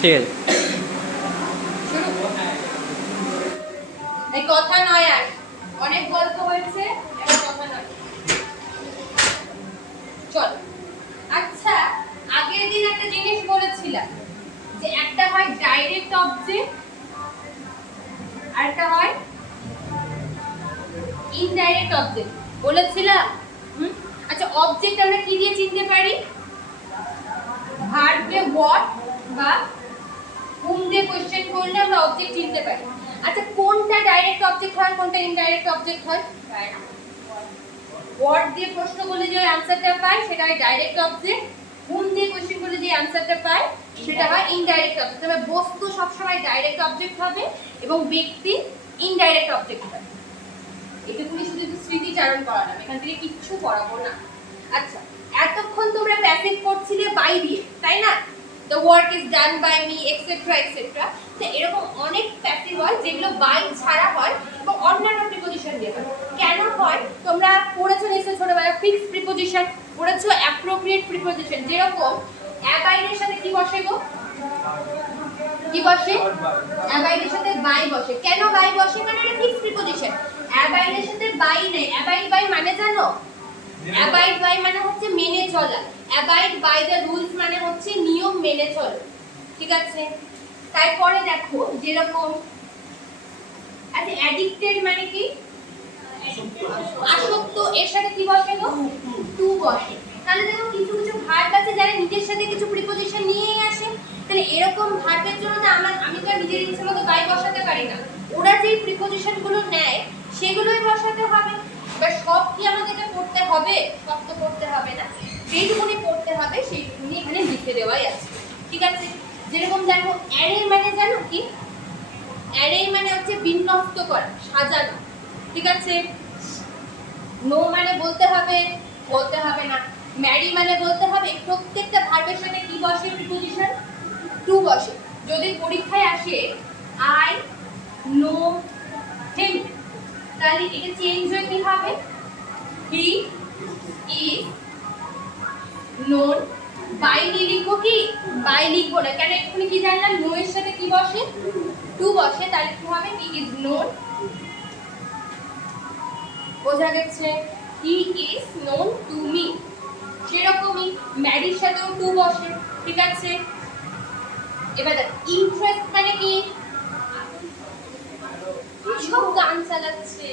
ঠিক আছে। এই কথা নয়, আর অনেক গল্প হয়েছে, এবার কথা নয়। চল। আচ্ছা, আগের দিন একটা জিনিস বলেছিলাম যে একটা হয় ডাইরেক্ট অবজেক্ট আর একটা হয় ইনডাইরেক্ট অবজেক্ট বলেছিলাম। আচ্ছা, অবজেক্ট আমরা কি দিয়ে চিনতে পারি? ভার্বকে what বা whom দিয়ে কোশ্চেন করলে আমরা অবজেক্ট চিনতে পারি। আচ্ছা, কোনটা ডাইরেক্ট অবজেক্ট হয়, কোনটা ইনডাইরেক্ট অবজেক্ট হয়? what দিয়ে প্রশ্ন করলে যে आंसरটা পাই সেটা হয় ডাইরেক্ট অবজেক্ট, whom দিয়ে কোশ্চেন করলে যে आंसरটা পাই সেটা হয় ইনডাইরেক্ট অবজেক্ট। তবে বস্তু সব সময় ডাইরেক্ট অবজেক্ট হবে এবং ব্যক্তি ইনডাইরেক্ট অবজেক্ট হবে। এটুকুনি শুধু একটু স্মৃতিচারণ করালাম, এখান থেকে কিচ্ছু পড়াবো না। আচ্ছা, এতক্ষণ তোমরা প্যাসিভ করছিলে বাই দিয়ে, তাই না? the work is done by me etc etc। তো এরকম অনেক প্যাসিভ হয় যেগুলো বাই ছাড়া হয় এবং অন্যান্য প্রিপজিশন দিয়ে হয়। কেন হয় তোমরা পড়েছো নিশ্চয়ই ছোটবেলায়, ফিক্স প্রিপজিশন পড়েছো, অ্যাপ্রোপ্রিয়েট প্রিপজিশন। যেরকম অ্যাবাইডের সাথে কি বসে গো? কি বসে? অ্যাবাইডের সাথে বাই বসে। কেন বাই বসে? কারণ এটা ফিক্স প্রিপজিশন। অ্যাবাইডের সাথে বাই নেই। অ্যাবাইড বাই মানে জানো? অ্যাবাইড বাই মানে হচ্ছে মেনে চলা। অ্যাবাইড বাই দ্য রুলস মানে হচ্ছে নিয়ম মেনে চলো, ঠিক আছে? তারপরে দেখো যেরকম আচ্ছা, অ্যাডিক্টেড মানে কি? আসক্ত। এর সাথে কি বসে গো? টু বসে। তাহলে দেখো কিছু কিছু ভার্ব আছে যারা নিজের সাথে কিছু প্রিপজিশন নিয়েই আসে। তাহলে এরকম ভার্বের জন্য না আমি তো নিজের ইচ্ছে মতো বাই বসাতে পারি না, ওরা যেই প্রিপজিশন গুলো নেয় সেগুলোই বসাতে হবে। এবার সব কি আমাদেরকে পড়তে হবে? সব তো পড়তে হবে না, যেইটুকুনি পড়তে হবে সেইটুকুনি এখানে লিখে দেওয়াই আছে, ঠিক আছে? যেরকম দেখো অ্যারে মানে জানো কি? অ্যারে মানে হচ্ছে বিন্যস্ত করা, সাজানো, ঠিক আছে? নো মানে বলতে হবে, বলতে হবে না। ম্যারি মানে বলতে হবে। প্রত্যেকটা ভার্বের সাথে কি বসে? প্রিপজিশন টু বসে। যদি পরীক্ষায় আসে আই নো হিম, তাহলে এটা চেঞ্জ হয়ে কি হবে? হি ইজ নোন বাই লিখবো কি? বাই লিখবো না, কেন? এক্ষুনি কি জানলাম? নো এর সাথে কি বসে? টু বসে। তাহলে কি হবে? হি ইজ নোন, বোঝা গেছে? He is known to me. সেরকমই ম্যারির সাথেও টু বসে, ঠিক আছে? এবার দেখ ইন্টারেস্ট মানে কি? সব গান চালাচ্ছে,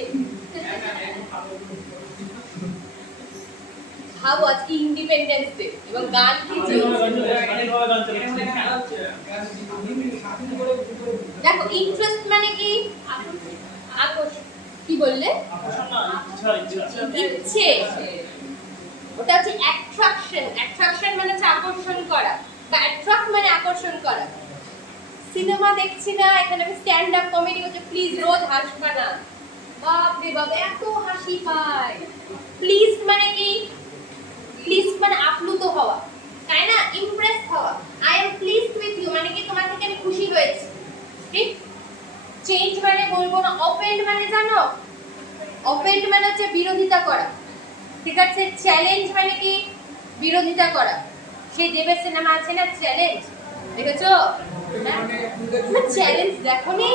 ভাবো আজকে ইন্ডিপেন্ডেন্স ডে এবং গান কি দেখো ইন্টারেস্ট মানে কি? আকর্ষণ। কি বললে? ইচ্ছে। ওটা হচ্ছে অ্যাট্রাকশন। অ্যাট্রাকশন মানে হচ্ছে আকর্ষণ করা, বা অ্যাট্রাক্ট মানে আকর্ষণ করা। সিনেমা দেখছি না, এখানে আমি স্ট্যান্ড আপ কমেডি হচ্ছে, প্লিজ রোজ হাসবা না, বাপ রে বাপ এত হাসি পায়। প্লিজ মানে কি? প্লিজ মানে আপ্লুত হওয়া, তাই না? ইমপ্রেস হওয়া। I am pleased with you মানে কি? তোমার থেকে আমি খুশি হয়েছি, ঠিক? চেঞ্জ মানে বলবো না। অফেন্ড মানে জানো? অফেন্ড মানে হচ্ছে বিরোধিতা করা, ঠিক আছে? চ্যালেঞ্জ মানে কি? বিরোধিতা করা। সেই দেবের সিনেমা আছে না চ্যালেঞ্জ, দেখেছো? চ্যালেঞ্জ দেখোনি?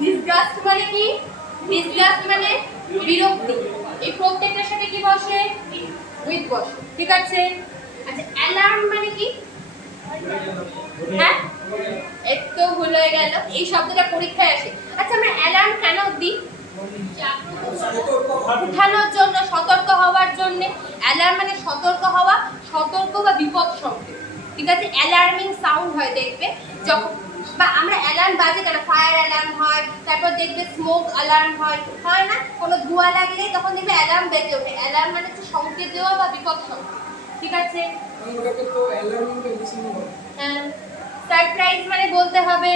ডিসগাস্ট মানে কি? ডিসগাস্ট মানে বিরক্তি। এই প্রত্যেকটার সাথে কি বসে? উইথ বসে, ঠিক আছে? আচ্ছা, অ্যালার্ম মানে কি? হ্যাঁ, একটু ভুল হয়ে গেল, এই শব্দটা পরীক্ষায় আসে। আচ্ছা, আমরা অ্যালার্ম কেন দিই? উঠানোর জন্য, সতর্ক হওয়ার জন্য। অ্যালার্ম মানে সতর্ক হওয়া, সতর্ক বা বিপদ সংকেত, ঠিক আছে? অ্যালার্মিং সাউন্ড হয় দেখবে যখন, বা আমরা অ্যালার্ম বাজে কেন? ফায়ার অ্যালার্ম হয়, তারপর দেখবে স্মোক অ্যালার্ম হয়, হয় না? কোনো ধোঁয়া লাগলে তখন দেখবে অ্যালার্ম বেজে ওঠে। অ্যালার্ম মানে হচ্ছে সংকেত দেওয়া বা বিপদ সংকেত, ঠিক আছে? হ্যাঁ। সারপ্রাইজ মানে বলতে হবে,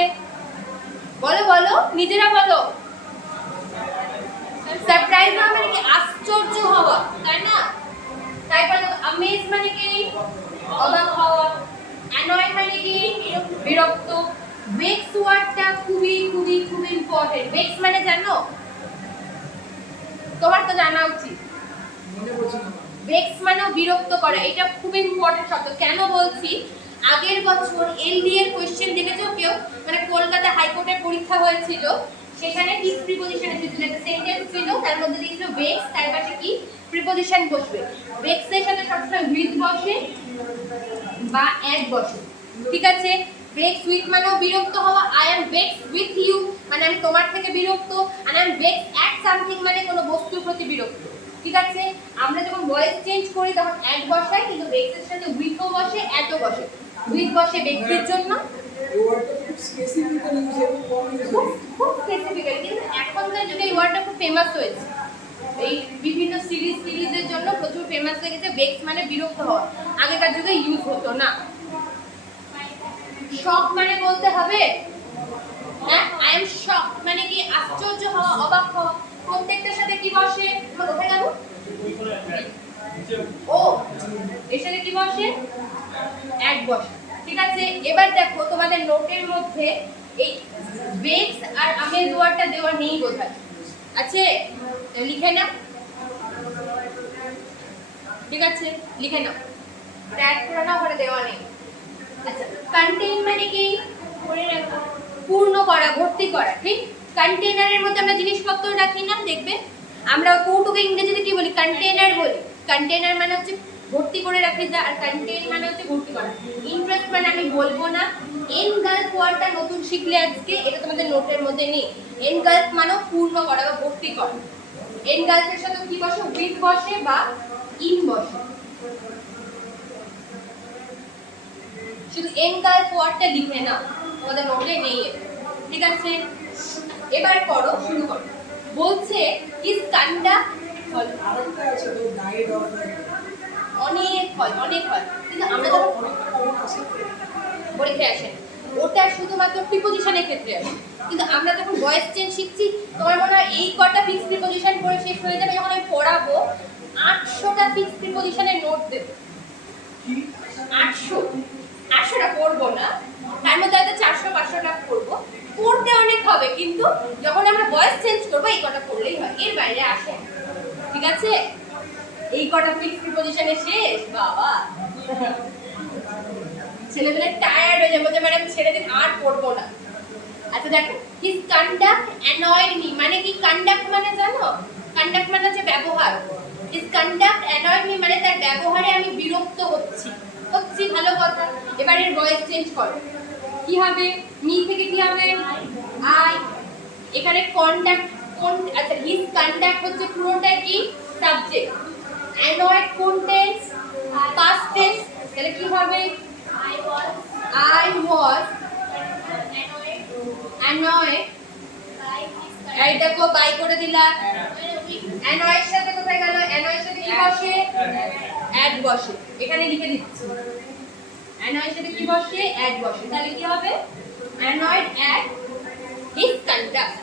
বলো বলো, নিজেরা বলো। সারপ্রাইজ মানে কি? আশ্চর্য হওয়া, তাই না? তারপরে আমেজ মানে কি? অবাক হওয়া। অ্যানয় মানে কি? বিরক্ত। ভেক্স ওয়ার্ডটা খুবই খুবই খুবই ইম্পর্টেন্ট। ভেক্স মানে জানো? তোমার তো জানা উচিত। ভেক্স মানেও বিরক্ত করা, এটা খুব ইম্পর্টেন্ট শব্দ। কেন বলছি, আগের বছর এলডি এর কোশ্চেন দেখেছো কেউ? মানে কলকাতা হাইকোর্টের পরীক্ষা হয়েছিল, সেখানে কি প্রিপজিশন এসেছিল, একটা সেন্টেন্স ছিল, তার মধ্যে দিয়েছিল ভেক্স, তার পাশে কি প্রিপজিশন বসবে। ভেক্সের সাথে সবসময় উইথ বসে বা এট বসে, ঠিক আছে? ভেক্স উইথ মানেও বিরক্ত হওয়া, I am vex with you মানে আমি তোমার থেকে বিরক্ত, আর I am vex at something মানে কোনো বস্তুর প্রতি বিরক্ত, ঠিক আছে? আমরা যখন ভয়েস চেঞ্জ করি তখন অ্যাট বসাই, কিন্তু ভেক্সের সাথে উইথও বসে অ্যাটও বসে। উইথ বসে ব্যক্তির জন্য, খুব স্পেসিফিক্যালি, কিন্তু এখনকার যুগে এই ওয়ার্ডটা খুব ফেমাস হয়েছে, এই বিভিন্ন সিরিজের জন্য প্রচুর ফেমাস হয়ে গেছে। ভেক্স মানে বিরক্ত হওয়া, আগেকার যুগে ইউজ হতো না। শক মানে বলতে হবে, হ্যাঁ, আই এম শক মানে কি আশ্চর্য হওয়া, অবাক হওয়া। প্রত্যেকটার সাথে কি বসে? কোথায় গেল? ও, এর সাথে কি বসে? অ্যাট বসে, ঠিক আছে? এবার দেখো তোমাদের নোটের মধ্যে এই ভেক্স আর আমেজ ওয়ার্ডটা দেওয়া নেই বোধহয়, আছে? লিখে নাও, ঠিক আছে? লিখে নাও, অ্যাড করে নাও, ওখানে দেওয়া নেই। আচ্ছা, কন্টেইন মানে কি? পূর্ণ করা, ভর্তি করা, ঠিক? কন্টেইনারের মধ্যে আমরা জিনিসপত্র রাখি না, দেখবে আমরা কৌটুকে ইংরেজিতে কি বলি? কন্টেইনার বলি। কন্টেইনার মানে হচ্ছে ভর্তি করে রাখি যা, আর কন্টেইন মানে হচ্ছে ভর্তি করা। ইন্টারেস্ট মানে আমি বলবো না। এনগালফ ওয়ার্ডটা নতুন শিখলে আজকে, এটা তোমাদের নোটের মধ্যে নেই। এনগালফ মানে পূর্ণ করা বা ভর্তি করা। এনগালফের সাথে কি বসে? উইথ বসে বা ইন বসে। শুধু এনগালফ ওয়ার্ডটা লিখে নাও, তোমাদের নোটে নেই, ঠিক আছে? এবার করো, শুরু করো। বলছে হিজ কন্ডাক্ট, অনেক হয়, অনেক হয়, কিন্তু আমরা যখন পরীক্ষায় আসে ওটা শুধুমাত্র প্রিপজিশনের ক্ষেত্রে আসে, কিন্তু আমরা যখন ভয়েস চেঞ্জ শিখছি, তোমার মনে হয় এই কটা ফিক্স প্রিপজিশন পড়ে শেষ হয়ে যাবে। যখন আমি পড়াবো 800টা ফিক্স প্রিপজিশনের নোট দেব। 800টা পড়বো না, তার মধ্যে হয়তো 400-500টা পড়বো। পড়তে অনেক হবে, কিন্তু যখন আমরা ভয়েস চেঞ্জ করবো এই কটা পড়লেই হয়, এর বাইরে আসে, ঠিক আছে? এই কটা ফিক্স প্রিপজিশনে শেষ, বাবা ছেলেমেয়ে টায়ার্ড হয়ে যাবে, ম্যাডাম ছেড়ে দিন, আর পড়বো না। আচ্ছা দেখো, হিজ কন্ডাক্ট অ্যানয়েড মি মানে কি? কন্ডাক্ট মানে জানো? কন্ডাক্ট মানে হচ্ছে ব্যবহার। হিজ কন্ডাক্ট অ্যানয়েড মি মানে তার ব্যবহারে আমি বিরক্ত হচ্ছি, ভালো কথা। এবার এর ভয়েস চেঞ্জ করো, কি হবে? মি থেকে কি হবে? আই। এখানে কন্ডাক্ট কোন? আচ্ছা, হিজ কন্ডাক্ট হচ্ছে পুরোটাই কি? সাবজেক্ট। অ্যানয়েড কোন টেন্স? পাস্ট টেন্স, তাহলে কি হবে? I was annoyed. এই দেখো বাই করে দিলা। annoyed সাথে কোথায় গেল? annoyed সাথে কি বসে? at বসে, এখানে লিখে দিচ্ছি। annoyed সাথে কি বসে? at বসে, তাহলে কি হবে? annoyed at his conduct।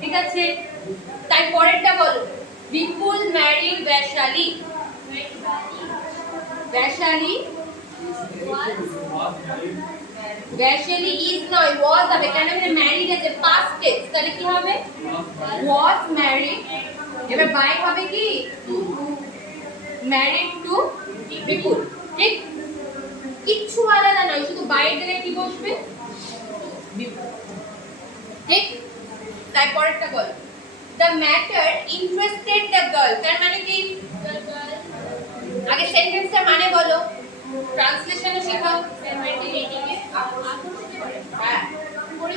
ঠিক আছে, তাই পরেরটা বলো। বিপুল ম্যারিড বৈশালী। বৈশালী বৈশালী ইজ নয়, ওয়াজ হবে। কেন? ম্যারিড আছে, পাস্ট টেন্স, তাহলে কি হবে? Was married. এবার বাই হবে কি? ম্যারিড টু বিপুল, ঠিক? কিচ্ছু আলাদা নয়, শুধু বাইয়ের জায়গায় কি বসবে? বিপুল, ঠিক? তাই পরেরটা বলো। The matter interested the girl, তার মানে কি? আগে সেন্টেন্সটার মানে বলো, ট্রান্সলেশনে শেখাও।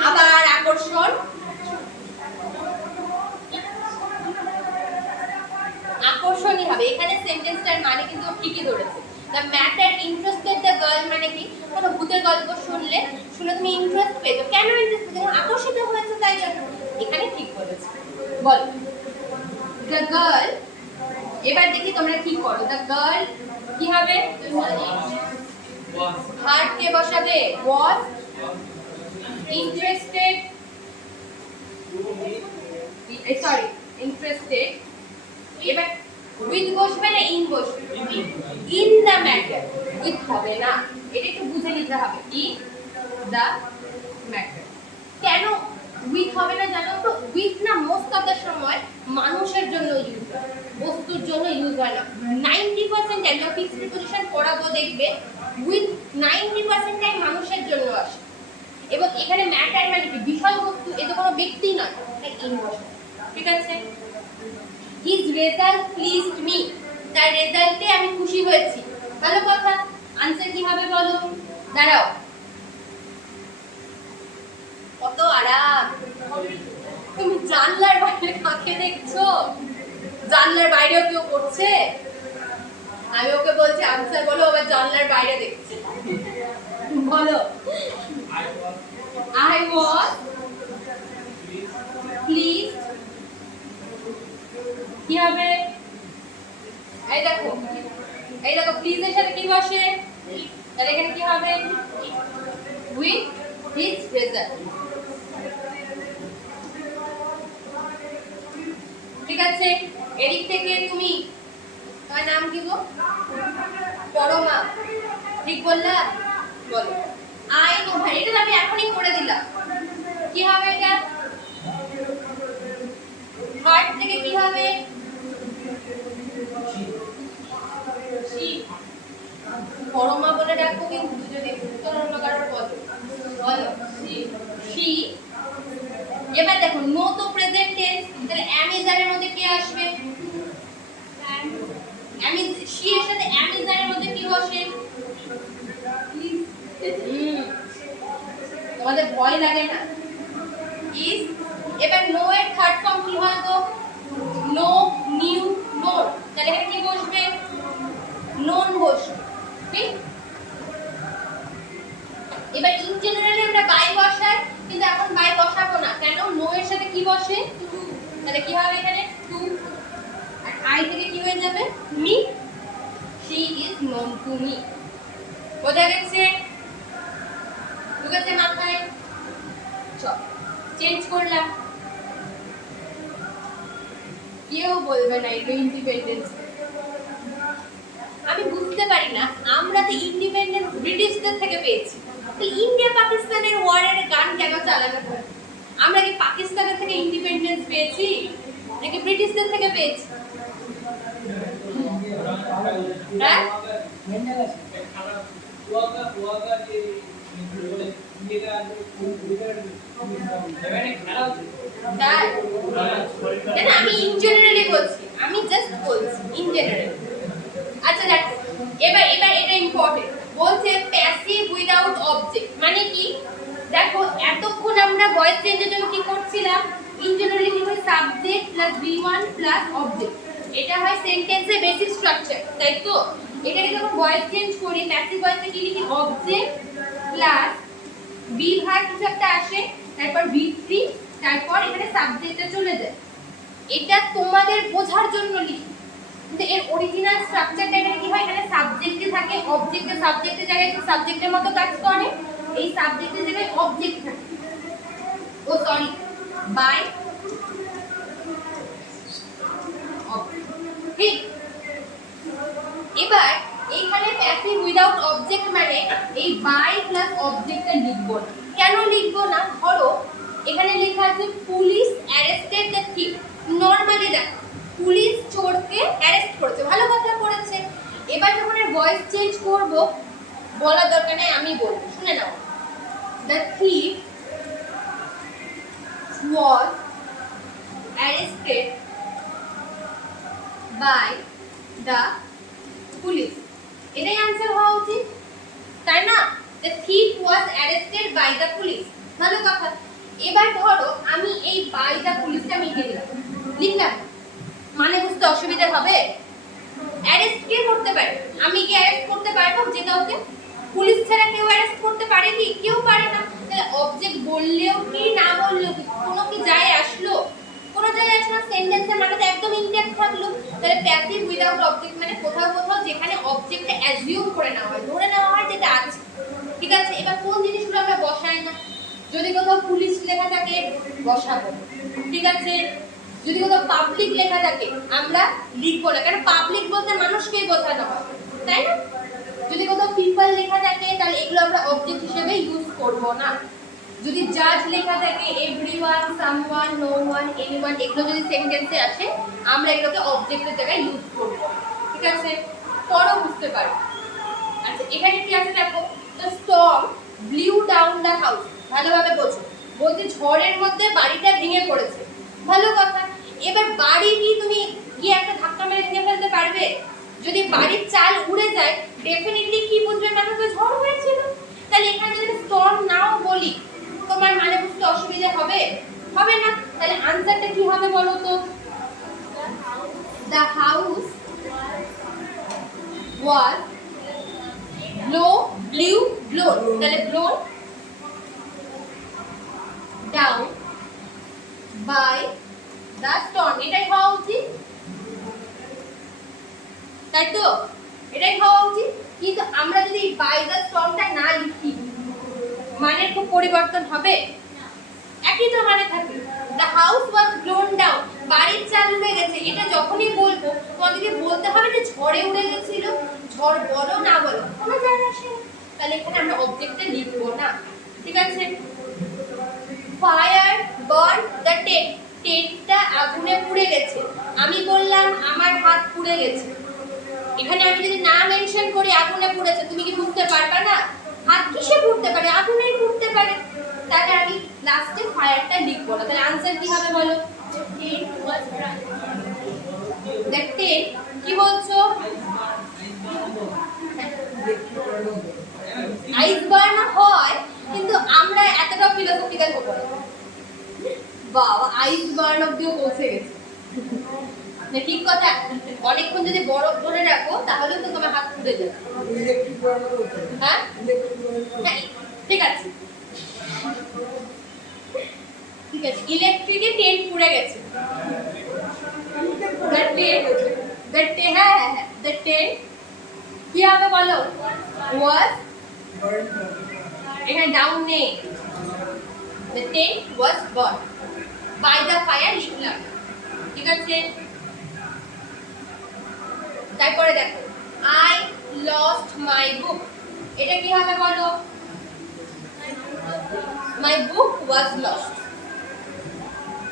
আবার আকর্ষণ, আকর্ষণই হবে এখানে। সেন্টেন্সটার মানে কিন্তু ঠিকই ধরেছে। The matter interested the girl মানে কি? কোনো ভূতের গল্প শুনে তুমি ইন্টারেস্ট পেয়েছো। কেন ইন্টারেস্ট পেয়েছো? আকর্ষিত হয়েছে তাই জন্য। এখানে ঠিক বলেছে। বল, the girl। এবার দেখি তোমরা কি করো। the girl কি হবে? হার্ট কে বসাবে? was interested, sorry interested। এবার উইথ বসবে না ইন বসবে? ইন দ্য ম্যাটার, উইথ হবে না, এটা একটু বুঝে নিতে হবে। In the matter. কেন উইথ হবে না জানো তো? উইথ না মোস্ট অফ দ্য সময় মানুষের জন্য ইউজ হয়, বস্তুর জন্য ইউজ হয় না। 90% টাইম যখন ফিক্সড প্রিপোজিশন পড়াবো দেখবে উইথ 90% টাইম মানুষের জন্য আসে। এবং এখানে ম্যাটার মানে কি বিষয়বস্তু, এটা কোনো ব্যক্তি নয়, তাই ইন বসে। ঠিক আছে, হিজ রেজাল্ট প্লিজড মি, তার রেজাল্টে আমি খুশি হয়েছি। ভালো কথা, আনসার কি হবে বলো? দাঁড়াও, কত আরাম। তুমি জানলার বাইরে কাকে দেখছো? জানলার বাইরেও কেউ করছে? আমি ওকে বলছি আনসার বলো, আবার জানলার বাইরে দেখছে। বলো, I was pleased। কি হবে? এই দেখো প্লিজ এর সাথে কি বসে? তাহলে এখানে কি হবে? with his result। ঠিক আছে, এদিক থেকে তুমি, তোমার নাম কি গো? পরমা, ঠিক বললা? বলো, আই নো ভাই, এটা আমি এখনই করে দিলাম। কি হবে এটা? হার্ট থেকে কি হবে? পরমা বলে ডাকবো কিন্তু যদি উত্তর অন্য কারোর বলো। বলো, শি। এবার দেখো নো তো প্রেজেন্ট টেন্স, তাহলে অ্যামেজানের মধ্যে কি আসবে? শি এর সাথে অ্যামেজানের মধ্যে কি বসে? তোমাদের ভয় লাগে না? ইজ। এবার নো এর থার্ড ফর্ম কি হয় গো? No, new, note. তাহলে এখানে কি বসবে? নোন বসবে। ঠিক, এবার ইন জেনারেলি আমরা বাই বসাই, কিন্তু এখন বাই বসাবো না। কেন? নো এর সাথে কি বসে? টু। তাহলে কি হবে এখানে? টু। আর আই থেকে কি হয়ে যাবে? Me. She is known to me. বোঝা গেছে? ঢুকেছে মাথায়? চল চেঞ্জ করলাম। কেউ বলবে না এটা ইন্ডিপেন্ডেন্স। আমি বুঝতে পারি না, আমরা তো ইন্ডিপেন্ডেন্স ব্রিটিশদের থেকে পেয়েছি, তো ইন্ডিয়া পাকিস্তানের ওয়ারের গান কেন চালানো হয়? আমরা কি পাকিস্তানের থেকে ইন্ডিপেন্ডেন্স পেয়েছি নাকি ব্রিটিশদের থেকে পেয়েছি? হ্যাঁ, আমি ইন জেনারেলি বলছি, আমি জাস্ট বলছি ইন জেনারেল। আচ্ছা দেখো, এবার এটা ইম্পর্টেন্ট। বলছে প্যাসিভ উইদাউট অবজেক্ট মানে কি? দেখো এতক্ষণ আমরা ভয়েস চেঞ্জের জন্য কি করছিলাম? ইন জেনারেলি কি হয়? Subject plus V1 plus object, এটা হয় সেন্টেন্সের বেসিক স্ট্রাকচার, তাই তো? এটাকে যখন ভয়েস চেঞ্জ করি, প্যাসিভ ভয়েসে কি লিখি? অবজেক্ট প্লাস বি ভার্ব কিছু একটা আসে, তারপর V3, তারপর এখানে সাবজেক্টে চলে যায়। এটা তোমাদের বোঝার জন্য লিখি, কিন্তু এর অরিজিনাল স্ট্রাকচারটা এখানে কি হয়? এখানে সাবজেক্টে থাকে, অবজেক্টে সাবজেক্টের জায়গায় সাবজেক্টের মতো কাজ করে, এই সাবজেক্টের জায়গায় অবজেক্ট থাকে। ও সরি, বাই ঠিক। এবার এইখানে প্যাসিভ উইদাউট অবজেক্ট মানে এই বাই প্লাস অবজেক্টটা লিখবো না। কেন লিখবো না? ধরো এখানে লেখা আছে police arrested the thief. Normally দেখো পুলিশ চোরকে অ্যারেস্ট করেছে, ভালো কথা করেছে। এবার যখন এর ভয়েস চেঞ্জ করব, বলার দরকার নেই, আমি বলবো, শুনে নাও। The thief was arrested by the police. এটাই आंसर হওয়া উচিত, তাই না? The thief was arrested by the police, ভালো কথা। এবার ধরো আমি এই বাই দ্য পুলিশটা মিটিয়ে দিলাম, লিখলাম, মানে বুঝতে অসুবিধা হবে? অ্যারেস্ট কে করতে পারে? আমি কি অ্যারেস্ট করতে পারবো যে কাউকে? পুলিশ ছাড়া কেউ অ্যারেস্ট করতে পারে কি? কেউ পারে না। তাহলে অবজেক্ট বললেও কি না বললেও কি কোনো কি যায় আসলো? কোনো জায়গায় আসলো না, সেন্টেন্সের মানে তো একদম ইনট্যাক্ট থাকলো। তাহলে প্যাসিভ উইদাউট অবজেক্ট মানে কোথাও যেখানে অবজেক্টটা অ্যাজিউম করে নেওয়া হয়, ধরে নেওয়া হয় যেটা আছে। ঠিক আছে, এবার কোন জিনিসগুলো আমরা বসাই না? যদি কোথাও পুলিশ লেখা থাকে বসাবো, ঠিক আছে। যদি কোথাও পাবলিক লেখা থাকে আমরা লিখবো না, কারণ পাবলিক বলতে মানুষকেই বোঝানো হয়, তাই না? যদি কোথাও পিপল লেখা থাকে তাহলে এগুলো আমরা অবজেক্ট হিসেবে ইউজ করব না। যদি জাজ লেখা থাকে everyone, someone, no one, anyone, এগুলো যদি সেন্টেন্সে আসে আমরা এগুলোকে অবজেক্টের জায়গায় ইউজ করব। ঠিক আছে, পরও বুঝতে পারো। আচ্ছা এখানে কি আছে দেখো, the storm blew down the house. ভালোভাবে বোঝো, বলতে ঝড়ের মধ্যে বাড়িটা ভেঙে পড়েছে। ভালো কথা। এবার বাড়ি কি তুমি গিয়ে একটা ধাক্কা মেরে ভেঙে ফেলতে পারবে? যদি বাড়ির চাল উড়ে যায় ডেফিনেটলি কি বুঝবে না, তো ঝড় হয়েছিল। তাহলে এখানে যদি স্টর্ম নাও বলি তোমার মানে বুঝতে অসুবিধা হবে? হবে না। তাহলে আনসারটা কি হবে বলো তো? দ্য হাউস ওয়াজ blown, তাহলে blown down by the storm। এটাই হওয়া উচিত, তাই তো? এটাই হওয়া উচিত। কিন্তু আমরা যদি by the stormটা না লিখি মানের খুব পরিবর্তন হবে? একই তো মানে থাকে। the house was blown down, বাড়ির চাল উড়ে গেছে। এটা যখনই বলবো তোমাদেরকে বলতে হবে যে ঝড়ে উড়ে গেছিল। ঝড় বলো না বলো কোনো যায় আসে না। তাহলে এখানে আমরা অবজেক্টে লিখবো না। ঠিক আছে, ফায়ার বার্ন দ্য টেন্ট, টেন্টটা আগুনে পুড়ে গেছে। আমি বললাম আমার হাত পুড়ে গেছে। এখানে আমি যদি না মেনশন করি আগুনে পুড়েছে, তুমি কি বুঝতে পারবে না? হাত কিসে পুড়তে পারে? আগুনেই পুড়তে পারে। তাহলে আমি লাস্টে ফায়ারটা লিখবো না। তাহলে আনসার কি হবে বলো? দ্য টেন্ট কি বলছো? আইস বার্ন হয়, কিন্তু আমরা এতটা ফিলোসফিক্যাল হবো না। বাবা আইস বার্ন অব্দিও পৌঁছে গেছে। ঠিক কথা। অনেকক্ষণ যদি বরফ ধরে রাখো তাহলে তো তোমার হাত পুড়ে যাবে। হ্যাঁ ঠিক আছে, ঠিক আছে। ইলেকট্রিকে টেন্ট পুড়ে গেছে। হ্যাঁ দ্য টেন্ট কি হবে বলো? ওয়াজ, এখানে ডাউন নেই। The tent was burn by the fire লিখলাম। ঠিক আছে, তারপরে দেখো আই লস্ট মাই বুক। এটা কি হবে বলো? মাই বুক ওয়াজ লস্ট।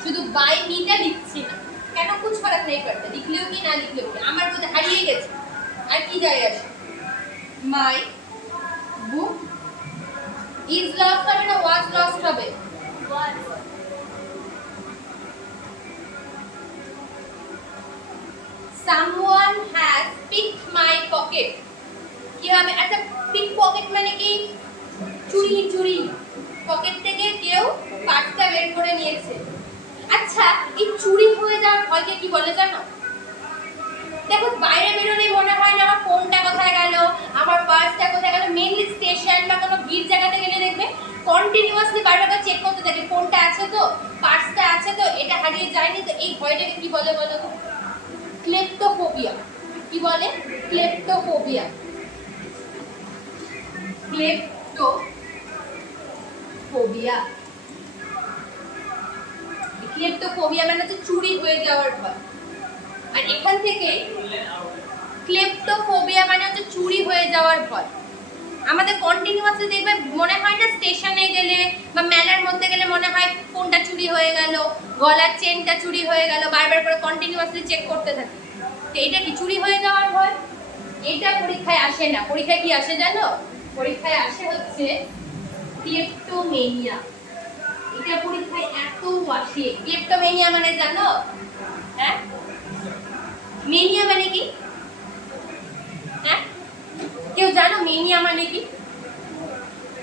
শুধু বাই মিটা লিখছি না কেন, কুছ ফরক নেই পড়তা, লিখলেও কি না লিখলেও কি, আমার বোধ হারিয়ে গেছে। আর কি যায় আসে? মাই বুক ইজ লস্ট হবে না ওয়াজ লস্ট হবে? someone has picked my pocket। কি হবে? আচ্ছা পিক পকেট মানে কি? চুরি, চুরি। পকেট থেকে কেউ পার্সটা বের করে নিয়েছে। আচ্ছা এই চুরি হয়ে যাওয়ার ভয়কে কি বলে জানো? দেখো বাইরে বেরোলে মনে হয় না আমার ফোনটা কোথায় গেল, আমার পার্সটা কোথায় গেল। মেইনলি স্টেশন বা কোনো ভিড় জায়গাতে গেলে দেখবে কন্টিনিউয়াসলি বারবার চেক করতে থাকে ফোনটা আছে তো, পার্সটা আছে তো, এটা হারিয়ে যায়নি তো। এই ভয়টাকে কি বলে বলো? ক্লেপ্টোফোবিয়া। কি বলে? ক্লেপ্টোফোবিয়া। ক্লেপ্টোফোবিয়া, ক্লেপ্টোফোবিয়া মানে হচ্ছে চুরি হয়ে যাওয়ার ভয়। আর এখান থেকে ক্লেপ্টোফোবিয়া মানে হচ্ছে চুরি হয়ে যাওয়ার ভয়। আমাদের কন্টিনিউয়াসলি দেখবে মনে হয় না স্টেশনে গেলে বা মেলার মধ্যে গেলে মনে হয় ফোনটা চুরি হয়ে গেল, গলার চেনটা চুরি হয়ে গেল, বারবার করে কন্টিনিউয়াসলি চেক করতে থাকি। তো এটা কি চুরি হয়ে যাওয়ার ভয়? এটা পরীক্ষায় আসে না। পরীক্ষায় কি আসে জানো? পরীক্ষায় আসে হচ্ছে ক্লেপ্টোমেনিয়া। এটা পরীক্ষায় এত আসে। ক্লেপ্টোমেনিয়া মানে জানো? হ্যাঁ মেনিয়া মানে কি? হ্যাঁ কেউ জানো মেনিয়া মানে কি?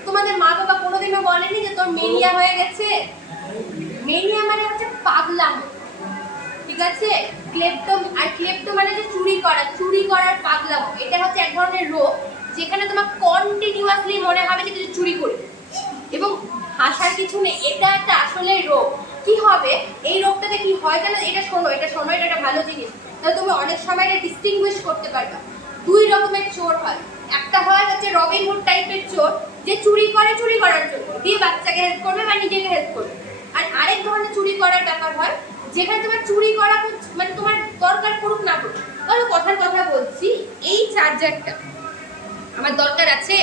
তোমাদের মা বাবা কোনোদিনও বলেনি যে তোর মেনিয়া হয়ে গেছে? মেনিয়া মানে হচ্ছে পাগলামো। ঠিক আছে, ক্লেপ্টো আর ক্লেপ্টো মানে যে চুরি করা, চুরি করার পাগলামো। এটা হচ্ছে এক ধরনের রোগ যেখানে তোমার কন্টিনিউয়াসলি মনে হবে যে কিছু চুরি করি এবং হাসার কিছু নেই। এটা একটা আসলে রোগ। কি হবে এই রোগটাতে? কি হয় জানো? এটা শোনো, এটা শোনো, এটা একটা ভালো জিনিস। তাহলে তুমি অনেক সময় এটা ডিস্টিংগুইশ করতে পারবে। দুই রকমের চোর হয়। একটা হয় হচ্ছে রবিন হুড টাইপের চোর, যে চুরি করে চুরি করার জন্য, দিয়ে বাচ্চাকে হেল্প করবে বা নিজেকে হেল্প করবে। আর আরেক ধরনের চুরি করার ব্যাপার হয় যেখানে তোমার চুরি করা মানে তোমার দরকার পড়ুক না পড়ুক। ধরো কথার কথা বলছি, এই চার্জারটা আমার দরকার আছে,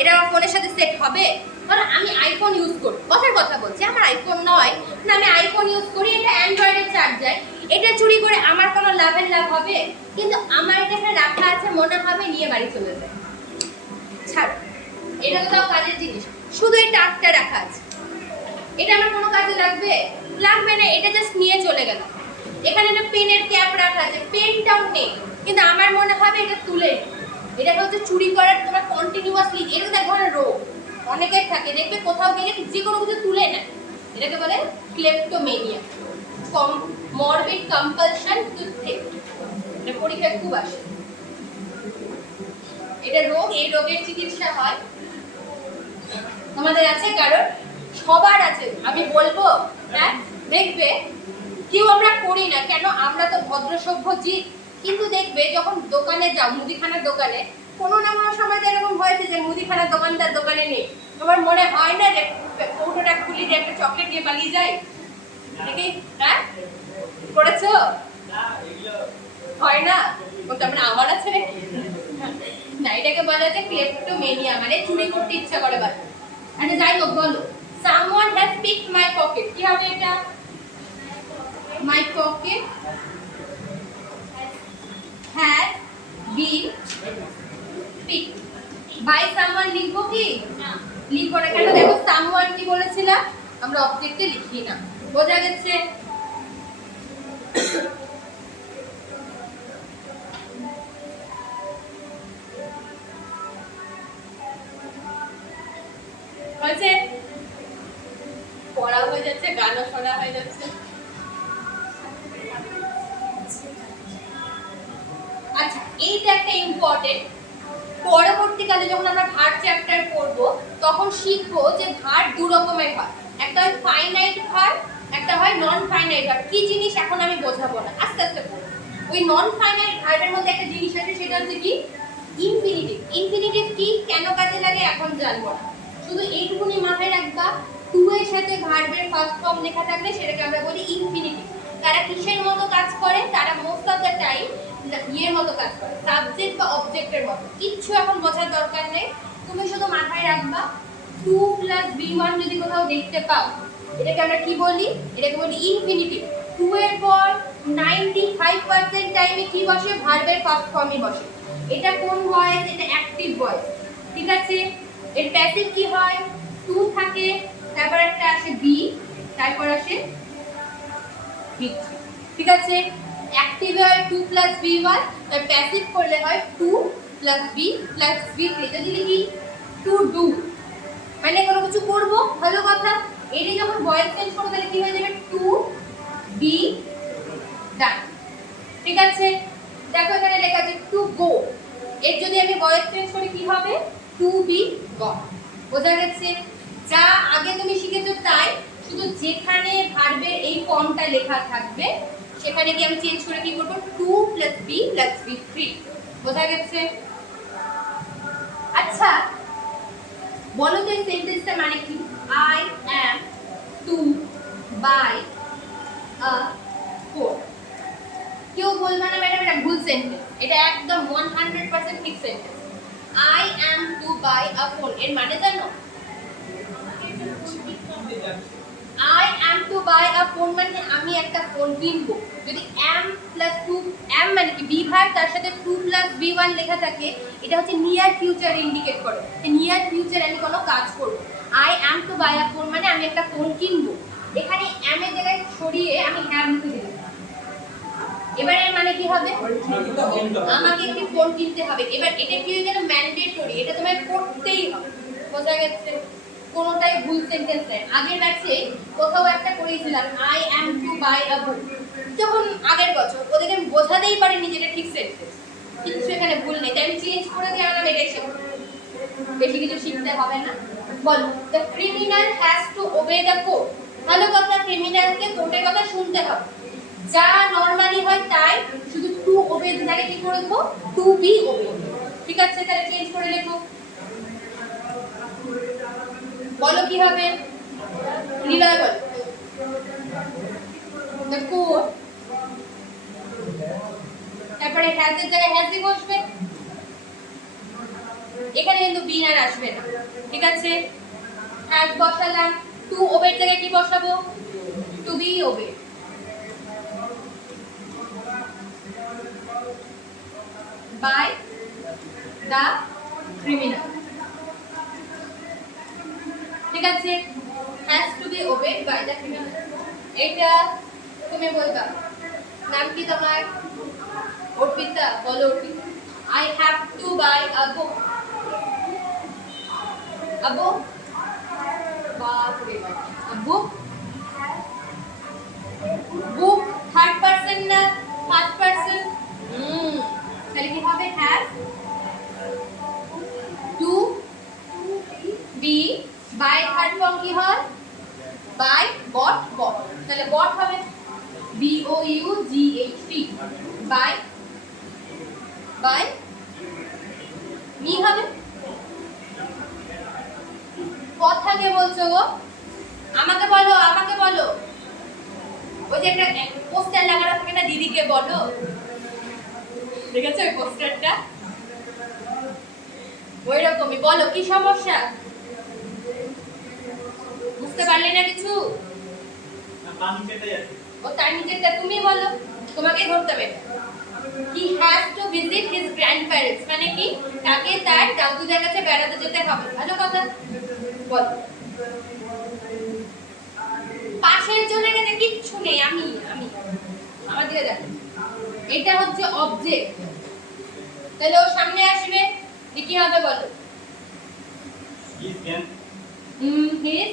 এটা আমার ফোনের সাথে সেট হবে? ধরো আমি আইফোন ইউজ করি, কথার কথা বলছি, আমার আইফোন নয় না, আমি আইফোন ইউজ করি, এটা অ্যান্ড্রয়েডের চার্জার, এটা চুরি করে আমার কোনো লাভের লাভ হবে? কিন্তু আমার এটা এখানে রাখা আছে, মনে হবে নিয়ে বাড়ি চলে যায়, ছাড়, এটা তো তাও কাজের জিনিস, শুধু এই টাকটা রাখা আছে, এটা আমার কোনো কাজে লাগবে? লাগবে না, এটা জাস্ট নিয়ে চলে গেল। এখানে একটা পেনের ক্যাপ রাখা আছে, পেনটাও নেই, কিন্তু আমার মনে হবে এটা তুলে, এটা হচ্ছে চুরি করার তোমার কন্টিনিউয়াসলি, এটা দেখো না রোগ অনেকের থাকে, দেখবে কোথাও গেলে যে কোনো কিছু তুলে নেয়, এটাকে বলে ক্লেপ্টোমেনিয়া, মরবিড কম্পালশন টু থেফট। এটা পরীক্ষায় খুব আসে, এটা রোগ, এই রোগের চিকিৎসা হয়, তোমাদের আছে কারণ? সবার আছে, আমি বলবো, হ্যাঁ দেখবে কেউ আমরা করি না কেন, আমরা তো ভদ্র সভ্য জীব, কিন্তু দেখবে যখন দোকানে যাও, মুদিখানার দোকানে, কোনো না কোনো সময় তো এরকম হয়েছে যে মুদিখানার দোকানদার দোকানে নেই, তোমার মনে হয় না যে কৌটোটা খুলি দিয়ে একটা চকলেট দিয়ে পালিয়ে যায়? দেখি, হ্যাঁ করেছো? হয় না? তার মানে আমার আছে নাকি? না, এটাকে বলা যায় ক্লেপ্টোমেনিয়া, মানে চুরি করতে ইচ্ছা করে বারবার। আচ্ছা যাই হোক, বলো someone has picked my pocket, কি হবে এটা? my pocket has been picked by someone, লিখবো কি না? লিখবো না, কেন? দেখো someone কি বলেছিলাম, আমরা অবজেক্টে লিখি না, বোঝা গেছে? হয়েছে, পড়া হয়ে যাচ্ছে, গানও শোনা হয়ে যাচ্ছে। আচ্ছা, এইটা একটা ইম্পর্টেন্ট, পরবর্তীকালে যখন আমরা ভার্ব চ্যাপ্টার পড়বো তখন শিখবো যে ভার্ব দু রকমের হয়, একটা হয় ফাইনাইট ভার্ব, একটা হয় নন ফাইনাইট ভার্ব। কি জিনিস এখন আমি বোঝাবো না, আস্তে আস্তে পড়বো। ওই নন ফাইনাইট ভার্বের মধ্যে একটা জিনিস আছে, সেটা হচ্ছে কি ইনফিনিটিভ। ইনফিনিটিভ কি, কেন কাজে লাগে এখন জানবো না, শুধু এইটুকুনি মাথায় রাখবা, টু এর সাথে ভার্বের ফার্স্ট ফর্ম লেখা থাকলে সেটাকে আমরা বলি ইনফিনিটিভ। তারা কিসের মতো কাজ করে? তারা মোস্ট অফ দ্য টাইম ইয়ের মতো কাজ করে, সাবজেক্ট বা অবজেক্টের মতো। কিচ্ছু এখন বোঝার দরকার নেই, তুমি শুধু মাথায় রাখবা 2 + b1 যদি কোথাও দেখতে পাও, এটাকে আমরা কি বলি? এটাকে বলি ইনফিনিটিভ। 2 এর পর 95% টাইমে কি বসে? ভার্বের ফার্স্ট ফর্মই বসে। এটা কোন ভয়েস? এটা অ্যাক্টিভ ভয়েস, ঠিক আছে? এর প্যাসিভ কি হয়? 2 থাকে, তারপর একটা আসে বি, তারপর আসে বি, ঠিক আছে? অ্যাক্টিভ হয় 2 + b1, আর প্যাসিভ করলে হয় 2 + b + b3। যদি লিখি টু ডু, মানে কোনো কিছু করব, ভালো কথা। এটি যখন ভয়েস চেঞ্জ করব তাহলে কি হয়ে যাবে? টু বি ডান, ঠিক আছে? দেখো এখানে লেখা আছে টু গো, এর যদি আমি ভয়েস চেঞ্জ করি কি হবে? টু বি গন। বোঝা গেছে? যা আগে তুমি শিখেছো তাই, শুধু যেখানে ভার্বের এই ফর্মটা লেখা থাকবে সেখানে কি আমি চেঞ্জ করে কি করব? 2 + b + b3। বোঝা গেছে? আচ্ছা বলো তো এই সেন্টেন্সটা মানে কি? I am to buy a phone। কেউ বলবে না ম্যাডাম এটা ভুল সেন্টেন্স, এটা একদম 100% ঠিক sentence. I am to buy a phone এর মানে জানো? I am to buy a phone মানে আমি একটা ফোন কিনবো। যদি am + 2, am মানে কি বি ভার্ব, তার সাথে 2 + b1 লেখা থাকে, এটা হচ্ছে নিয়ার ফিউচার ইন্ডিকেট করে, যে নিয়ার ফিউচার আমি কোনো কাজ করব। I am to buy a phone মানে আমি একটা ফোন কিনবো। এখানে am এর জায়গায় সরিয়ে আমি have লিখে দিলাম। এবারে এর মানে কি হবে? আমাকে একটি ফোন কিনতে হবে। এবার এটা কি হয়ে গেল? ম্যান্ডেটরি, এটা তোমায় করতেই হবে। বোঝা গেছে? কোনোটাই ভুল সেন্টেন্স নেই। আগের ব্যাচে কোথাও একটা করেছিলাম আই অ্যাম টু বাই আ বুক, যখন আগের বছর ওদেরকে আমি বোঝাতেই পারিনি যে এটা ঠিক সেন্টেন্স, কিন্তু সেখানে ভুল নেই, তাই আমি চেঞ্জ করে দিয়ে আমরা এটাই শিখব। বেশি কিছু শিখতে হবে না। বল, the criminal has to obey the code. ভালো কথা, ক্রিমিনালকে কোর্টের কথা শুনতে হবে। যা নরমালি হয় তাই, শুধু টু ওবে দিলে কি করে দেবো? টু বি ওবে, ঠিক আছে? তাহলে চেঞ্জ করে লেখো। বলো কি হবে? হৃদয় বল। দ্য কোড, তারপরে হ্যাজ এর জায়গায় হ্যাজই বসবে, এখানে কিন্তু বি আর আসবে না, ঠিক আছে? হ্যাজ বসালাম, টু ওবের জায়গায় কি বসাবো? To be obey. By the criminal, ঠিক আছে? Has to be obeyed by the criminal. এটা তুমি বলবা, নাম কি তোমার? অর্পিতা, বলো Arpita. I have to buy a book. A book? A book? Book third person না first person? তাহলে কি হবে? Have to be by third form কি হয়? By bought bought, তাহলে bought হবে B O U G H T, by me হবে। কথাকে বলছো গো, আমাকে বলো, আমাকে বলো। ওই যে একটা পোস্টার লাগানো থাকে না, দিদিকে বলো, দেখেছো ওই পোস্টারটা? ওই রকমই বলো, কি সমস্যা? বুঝতে পারলে না কিছু? ও তার নিচেরটা তুমি বলো, তোমাকে ধরতে হবে। He has to visit his grandparents, মানে কি? তাকে তার দাদুদের কাছে বেড়াতে যেতে হবে। ভালো কথা, বল। পাশের জনের কাছে কিচ্ছু নেই, আমি আমার দিকে দেখো। এটা হচ্ছে অবজেক্ট, তাহলে ও সামনে আসবে, কি হবে বলো? His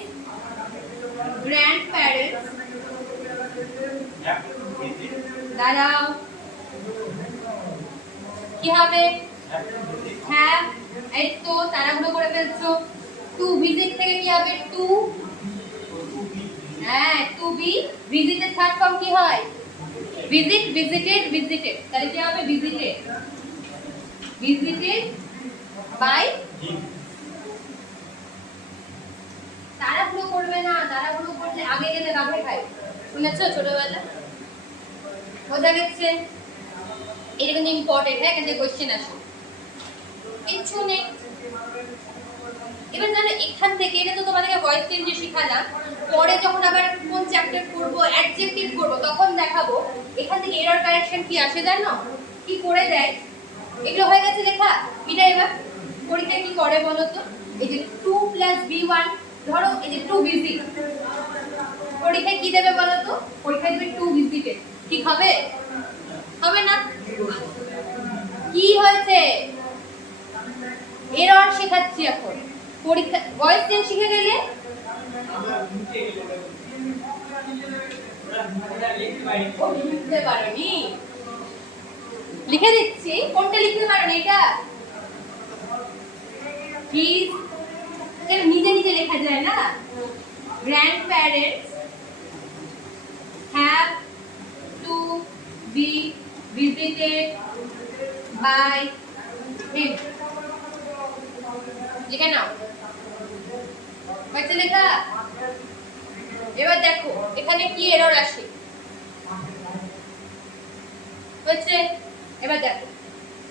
grandparents দাঁড়াও, কি হবে? হ্যাঁ, এই তো তাড়াহুড়ো করে ফেলছো। টু ভিজিট থেকে কি হবে? টু, হ্যাঁ টু বি। ভিজিটের থার্ড ফর্ম কি হয়? ভিজিট, ভিজিটেড, ভিজিটেড, তাহলে কি হবে? Visited, visited by. তাড়াহুড়ো করবে না, তাড়াহুড়ো করলে আগে গেলে বাঘে খায়, শুনেছো ছোটবেলা? বোঝা গেছে? এটা কিন্তু ইম্পর্টেন্ট, হ্যাঁ, এখান থেকে কোশ্চেন আসে। কিচ্ছু নেই। এবার জানো এখান থেকে, এটা তো তোমাদেরকে ভয়েস চেঞ্জে শিখালাম, পরে যখন আবার কোন চ্যাপ্টার করব, অ্যাডজেক্টিভ করব, তখন দেখাবো এখান থেকে এরর কারেকশন কি আসে জানো? কি করে দেয়? এগুলো হয়ে গেছে লেখা। এটা এবার পরীক্ষায় কি করে বলো তো? এই যে 2 + B1, ধরো এই যে 2 বিজি, পরীক্ষায় কি দেবে বলো তো? পরীক্ষায় দেবে 2 ভিজিটে, ঠিক হবে? হবে না? কি হয়েছে? এরর শেখাচ্ছি এখন। পরীক্ষা ভয়েস চেঞ্জ শিখে গেলে লিখতে পারোনি, লিখে দিচ্ছি। কোনটা লিখতে পারো না? এটা প্লিজ, নিজে নিজে লেখা যায় না। Grandparents have to be visited by him, লিখে নাও। হয়েছে লেখা? এবার দেখো এখানে কি এরর আসে। হচ্ছে, এবার দেখো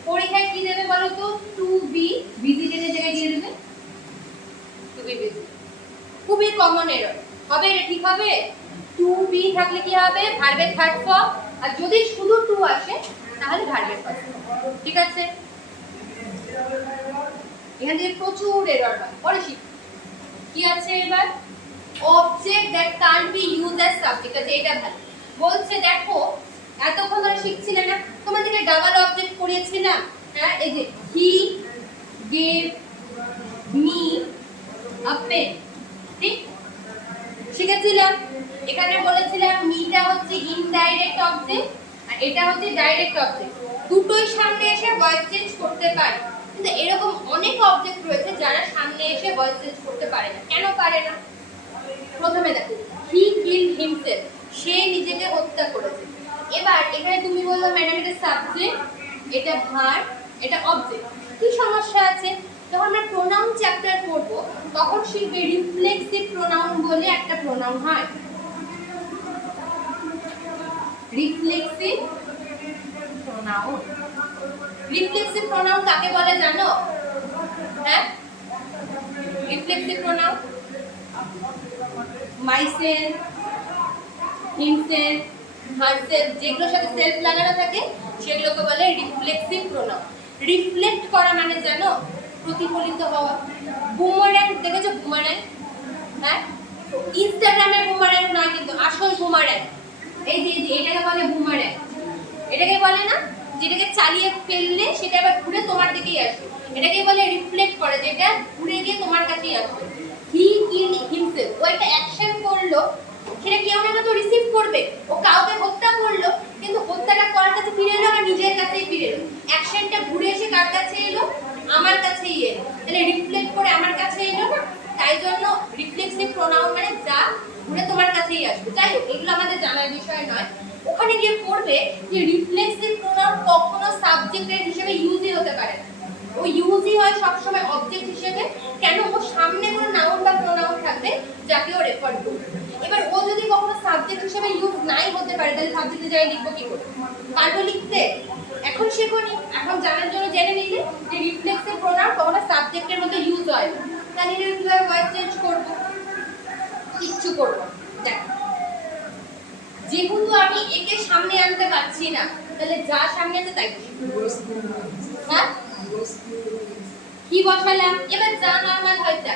পরীক্ষায় কি দেবে বলো তো? টু বি ভিজিটেড এর জায়গায় দিয়ে দেবে টু বি ভিজিটেড। খুবই কমন এরর হবে, এটা ঠিক হবে? টু বি থাকলে কি হবে? ভার্বের থার্ড ফর্ম, আর যদি শুধু টু আসে তাহলে ভার্বের ফার্স্ট ফর্ম, ঠিক আছে? এখান থেকে প্রচুর এরর হয়, পরে শিখ। কি আছে এবার? Object that can't be used as subject, আছে এটা ভালো বলছে। দেখো এতক্ষণ ধরে শিখছিলে না, তোমাদেরকে ডাবল অবজেক্ট পড়িয়েছিলাম, হ্যাঁ? এই যে he gave me a pen, ঠিক শিখেছিলাম। এখানে বলেছিলাম মিটা হচ্ছে ইনডাইরেক্ট অবজেক্ট আর এটা হচ্ছে ডাইরেক্ট অবজেক্ট, দুটোই সামনে এসে ভয়েস চেঞ্জ করতে পারে। কিন্তু এরকম অনেক অবজেক্ট রয়েছে যারা সামনে এসে ভয়েস চেঞ্জ করতে পারে না। কেন পারে না? প্রথমে দেখো, হি কিলড হিমসেলফ, সে নিজেকে হত্যা করেছে। এবার এখানে তুমি বললো ম্যাডাম এটা সাবজেক্ট, এটা ভার্ব, এটা অবজেক্ট, কি সমস্যা আছে? যখন আমরা প্রোনাউন চ্যাপ্টার পড়ব তখন শিখবে রিফ্লেক্সিভ প্রোনাউন বলে একটা প্রোনাউন হয়। রিফ্লেক্সিভ প্রোনাউন, রিফ্লেক্সিভ প্রোনাউন কাকে বলে জানো? হ্যাঁ, reflexive pronoun myself, himself, herself, যেগুলোর সাথে সেলফ লাগানো থাকে সেগুলোকে বলে রিফ্লেক্সিভ প্রোনাউন। রিফ্লেক্ট করা মানে জানো, প্রতিফলিত হওয়া। বুমার্যাং দেখেছো? বুমার্যাং, হ্যাঁ, ইনস্টাগ্রামের বুমার্যাং নয় কিন্তু আসল বুমার্যাং। এই যে এটাকে বলে বুমার্যাং। এটাকে বলে না, যেটাকে চালিয়ে ফেললে সেটা আবার ঘুরে তোমার দিকেই আসবে, এটাকে বলে রিফ্লেক্ট করে, যেটা ঘুরে গিয়ে তোমার কাছেই আসবে। হি কিল হিমসেলফ, ও একটা অ্যাকশন করলো, সেটা কেউ না তো রিসিভ করবে। ও কাউকে হত্যা করলো, কিন্তু হত্যাটা কার কাছে ফিরে এলো? আমার নিজের কাছেই ফিরে এলো। অ্যাকশনটা ঘুরে এসে কার কাছে এলো? আমার কাছেই এলো। তাহলে রিফ্লেক্ট করে আমার কাছে এলো না? তাই জন্য রিফ্লেক্সিভ প্রোনাউন মানে যা ঘুরে তোমার কাছেই আসবে। যাই হোক, এগুলো আমাদের জানার বিষয় নয়। ওখানে গিয়ে পড়বে যে রিফ্লেক্সিভ প্রোনাউন কখনো সাবজেক্টের হিসেবে ইউজই হতে পারে না। ও ইউজই হয় সবসময় অবজেক্ট হিসেবে। কেন? ও সামনে কোনো নাউন বা প্রোনাউন থাকবে যাকে ও রেফার করবে। এবার ও যদি কখনো সাবজেক্ট হিসেবে ইউজ নাই হতে পারে, তাহলে সাবজেক্টে যাই লিখবো কি করে? পারবো লিখতে? এখন শেখোনি, এখন জানার জন্য জেনে নিলে যে রিফ্লেক্সিভ প্রোনাউন কখনো সাবজেক্টের মধ্যে ইউজ হয় না। তাহলে কিভাবে ভয়েস চেঞ্জ করবো? কিচ্ছু করবো না। দেখ, যেহেতু আমি একে সামনে আনতে পারছি না, তাহলে যা সামনে আছে তাই বসি। হ্যাঁ, কি বসালাম? এবার যা নরমাল হয় তা।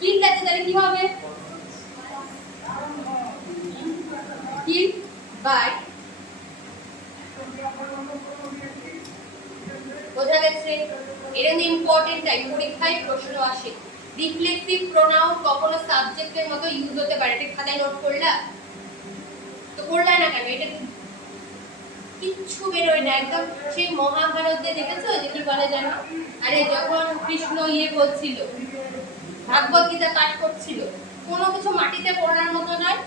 ঠিক আছে, তাহলে কি হবে? কিল বাই, বোঝা গেছে? এটা কিন্তু ইম্পর্টেন্ট টাইপ, পরীক্ষায় প্রশ্ন আসে। রিফ্লেক্সিভ প্রোনাউন কখনো সাবজেক্টের মতো ইউজ হতে পারে। এটা খাতায় নোট করলা? তো করলা না কেন? এটা কিচ্ছু বেরোয় না একদম। সেই মহাভারতে দেখেছো যে কি বলে জানো? আরে যখন কৃষ্ণ বলছিল, ভাগবত গীতা পাঠ করছিল, কোনো কিছু মাটিতে পড়ার মতো নয়।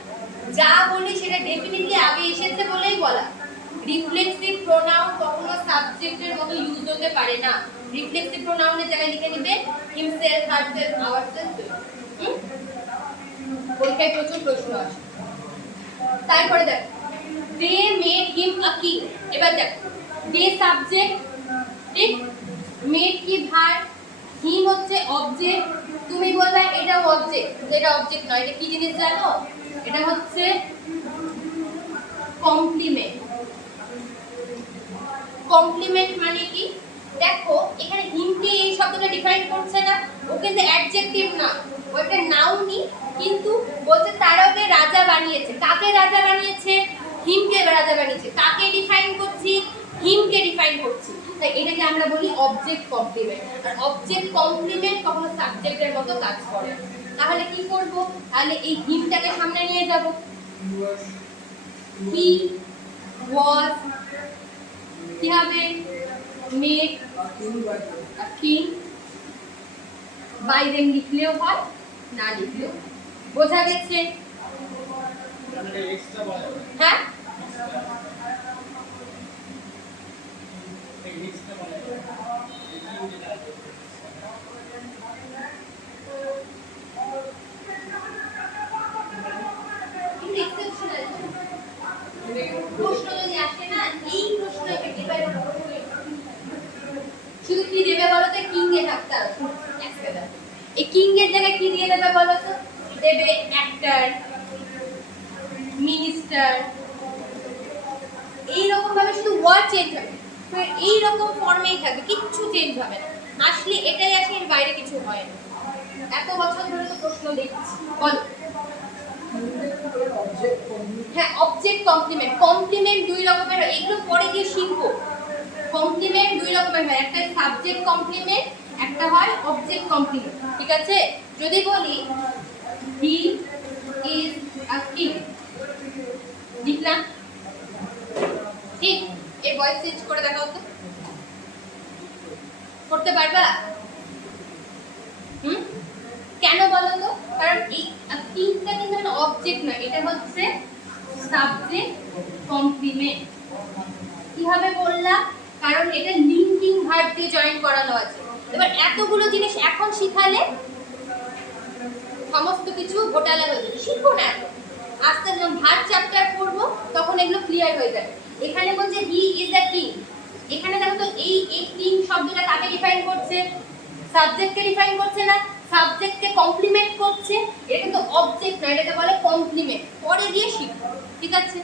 যা বলি সেটা ডেফিনেটলি আগে এসেছে বলেই বলা। রিফ্লেক্সিভ প্রোনাউন কখনো সাবজেক্টের মতো ইউজ হতে পারে না। রিফ্লেক্সিভ প্রোনাউনের জায়গায় লিখে নিবে হিমসেলফ, হারসেলফ, আওয়ারসেলফ। পরীক্ষায় প্রচুর প্রশ্ন আসে। তারপরে দেখো, they made him a king. এবার দেখো, দে সাবজেক্ট, ঠিক, মেড কি ভার, হিম হচ্ছে অবজেক্ট। তুমি বলবে এটাও অবজেক্ট, এটা অবজেক্ট নয়। এটা কি জিনিস জানো? এটা হচ্ছে কমপ্লিমেন্ট। কমপ্লিমেন্ট মানে কি? দেখো এখানে হিমকে এই শব্দটা ডিফাইন করছে না, ও কিন্তু অ্যাডজেক্টিভ না, ও একটা নাউনই, কিন্তু বলছে তারা ওকে রাজা বানিয়েছে। কাকে রাজা বানিয়েছে? হিমকে রাজা বানিয়েছে। কাকে ডিফাইন করছি? হিমকে ডিফাইন করছি। তাই এটাকে আমরা বলি অবজেক্ট কমপ্লিমেন্ট। আর অবজেক্ট কমপ্লিমেন্ট কখনো সাবজেক্টের মতো কাজ করে। তাহলে কি করব? তাহলে এই হিমটাকে সামনে নিয়ে যাব। হি ওয়াজ, কি হবে? Made a king. By them লিখলেও হয়, না লিখলেও। বোঝা গেছে? হ্যাঁ, প্রশ্ন যদি আসে না, এই প্রশ্ন শুধু কি দেবে বলো তো? কিং এ থাকতে হবে। এই কিং এর জায়গায় কি দিয়ে দেবে বলো তো? দেবে অ্যাক্টর, মিনিস্টার। এইরকম ভাবে শুধু ওয়ার্ড চেঞ্জ হবে, এইরকম ফর্মেই থাকবে, কিচ্ছু চেঞ্জ হবে না। আসলে এটাই আসে, এর বাইরে কিছু হয় না। এত বছর ধরে তো প্রশ্ন দেখছি। বলো। হ্যাঁ, অবজেক্ট কমপ্লিমেন্ট। কমপ্লিমেন্ট দুই রকমের হয়, এগুলো পরে গিয়ে শিখবো। কমপ্লিমেন্ট দুই রকমের হয়, একটা সাবজেক্ট কমপ্লিমেন্ট, একটা হয় অবজেক্ট কমপ্লিমেন্ট। ঠিক আছে? যদি বলি হি ইজ আ কিং, লিখলাম, ঠিক, এই ভয়েস চেঞ্জ করে দেখাও তো। করতে পারবা? কেন বলো তো? কারণ এই কিংটা কিন্তু একটা অবজেক্ট নয়, এটা হচ্ছে সাবজেক্ট কমপ্লিমেন্ট। কিভাবে বললাম? কারণ এটা লিঙ্কিং ভার্ব দিয়ে জয়েন করানো আছে। এবার এতগুলো জিনিস এখন শিখালে সমস্ত কিছু ঘোটালা হয়ে যাবে। শিখবো না এখন, আস্তে যখন ভার্ব চ্যাপ্টার পড়বো তখন এগুলো ক্লিয়ার হয়ে যাবে। এখানে বলছে হি ইজ আ কিং, এখানে দেখো তো এই কিং শব্দটা কাকে ডিফাইন করছে? সাবজেক্টকে ডিফাইন করছে না? সাবজেক্টকে কমপ্লিমেন্ট করছে, এটা কিন্তু অবজেক্ট না, এটাকে বলে কমপ্লিমেন্ট। পরে গিয়ে শিখবো, ঠিক আছে?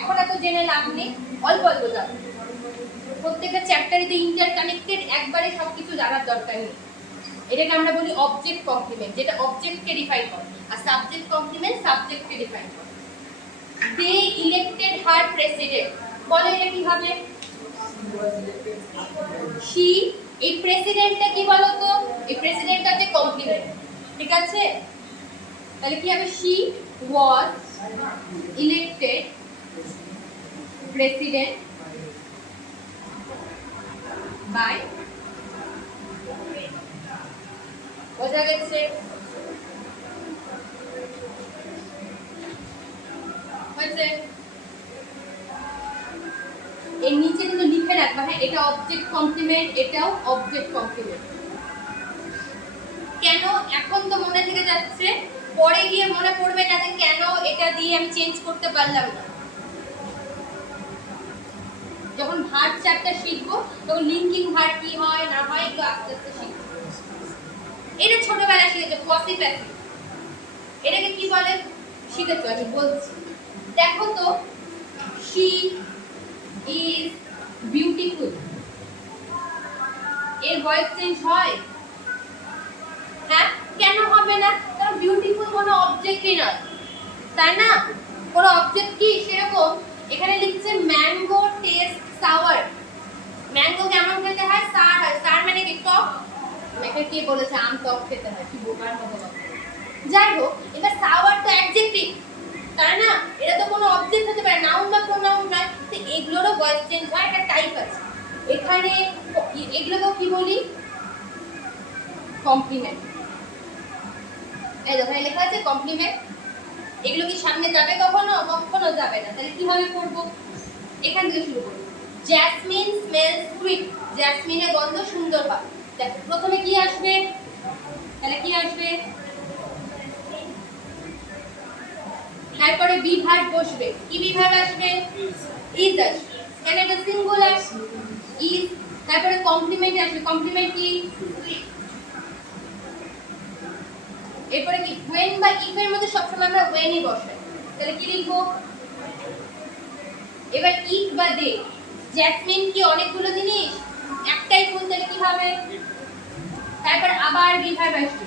এখন এত জেনে লাভ নেই, অল্প অল্প জানো। প্রত্যেকটা চ্যাপ্টারে ইন্টার কানেক্টেড, একবারে সবকিছু জানার দরকার নেই। এটাকে আমরা বলি অবজেক্ট কমপ্লিমেন্ট, যেটা অবজেক্টকে ডিফাইন করে, আর সাবজেক্ট কমপ্লিমেন্ট সাবজেক্টকে ডিফাইন করে। দে ইলেক্টেড হার প্রেসিডেন্ট, বলে এটা কি হবে? শি, এই প্রেসিডেন্টটা কি বলতো? এই প্রেসিডেন্টটা হচ্ছে কমপ্লিমেন্ট, ঠিক আছে? তাহলে কি হবে? She was elected president by, বোঝা গেছে? হয়েছে? এর নিচে কিন্তু লিখে রাখবা, হ্যাঁ, এটা অবজেক্ট কমপ্লিমেন্ট, এটাও অবজেক্ট কমপ্লিমেন্ট। কেন? এখন তো মনে থেকে যাচ্ছে, পরে গিয়ে মনে পড়বে না যে কেন এটা দিয়ে আমি চেঞ্জ করতে পারলাম না। যখন ভার্ব চ্যাপ্টার শিখবো তখন লিঙ্কিং ভার্ব কি হয় না হয় এগুলো আস্তে আস্তে শিখবো। এটা ছোটবেলায় শিখেছো, পসিভ প্যাসিভ, এটাকে কি বলে শিখেছো? আমি বলছি, দেখো তো, শি ইজ বিউটিফুল, এর ভয়েস চেঞ্জ হয়? হ্যাঁ, কেন হবে না? কারণ বিউটিফুল কোনো অবজেক্টই নয়, তাই না? কোনো অবজেক্ট কি সেরকম? এখানে লিখছে ম্যাঙ্গো টেস্ট সাওয়ার, ম্যাঙ্গো কেমন খেতে হয়? সার হয়। সার মানে কি? টক। মেখে কে বলেছে আম টক খেতে হয়? কি বোকার মতো কথা। যাই হোক, এবার সাওয়ার তো অ্যাডজেক্টিভ, তাই না? এটা তো কোনো অবজেক্ট হতে পারে, নাউন বা প্রোনাউন নয়। তো এগুলোরও ভয়েস চেঞ্জ হয়, একটা টাইপ আছে। এখানে এগুলোকেও কি বলি? কমপ্লিমেন্ট। এই দেখো লেখা আছে কমপ্লিমেন্ট। এগুলো কি সামনে যাবে কখনো? কখনো যাবে না। তাহলে কিভাবে করব? এখান থেকে শুরু করব। জ্যাসমিন স্মেলস সুইট, জ্যাসমিনের গন্ধ সুন্দর হয়। দেখো প্রথমে কি আসবে? তাহলে কি আসবে? তারপরে বি ভার্ব বসবে। কি বি ভার্ব আসবে? ইজ আসবে। কেন? এটা সিঙ্গুলার, ইজ। তারপরে কমপ্লিমেন্ট আসবে। কমপ্লিমেন্ট কি? এরপরে কি? when বা if এর মধ্যে সবসময় আমরা when ই বসাই। তাহলে কি লিখবো? এবার it বা they, জ্যাসমিন কি অনেকগুলো জিনিস? একটাই ফুল, তাহলে কি হবে? তারপর আবার বি ভার্ব আসবে,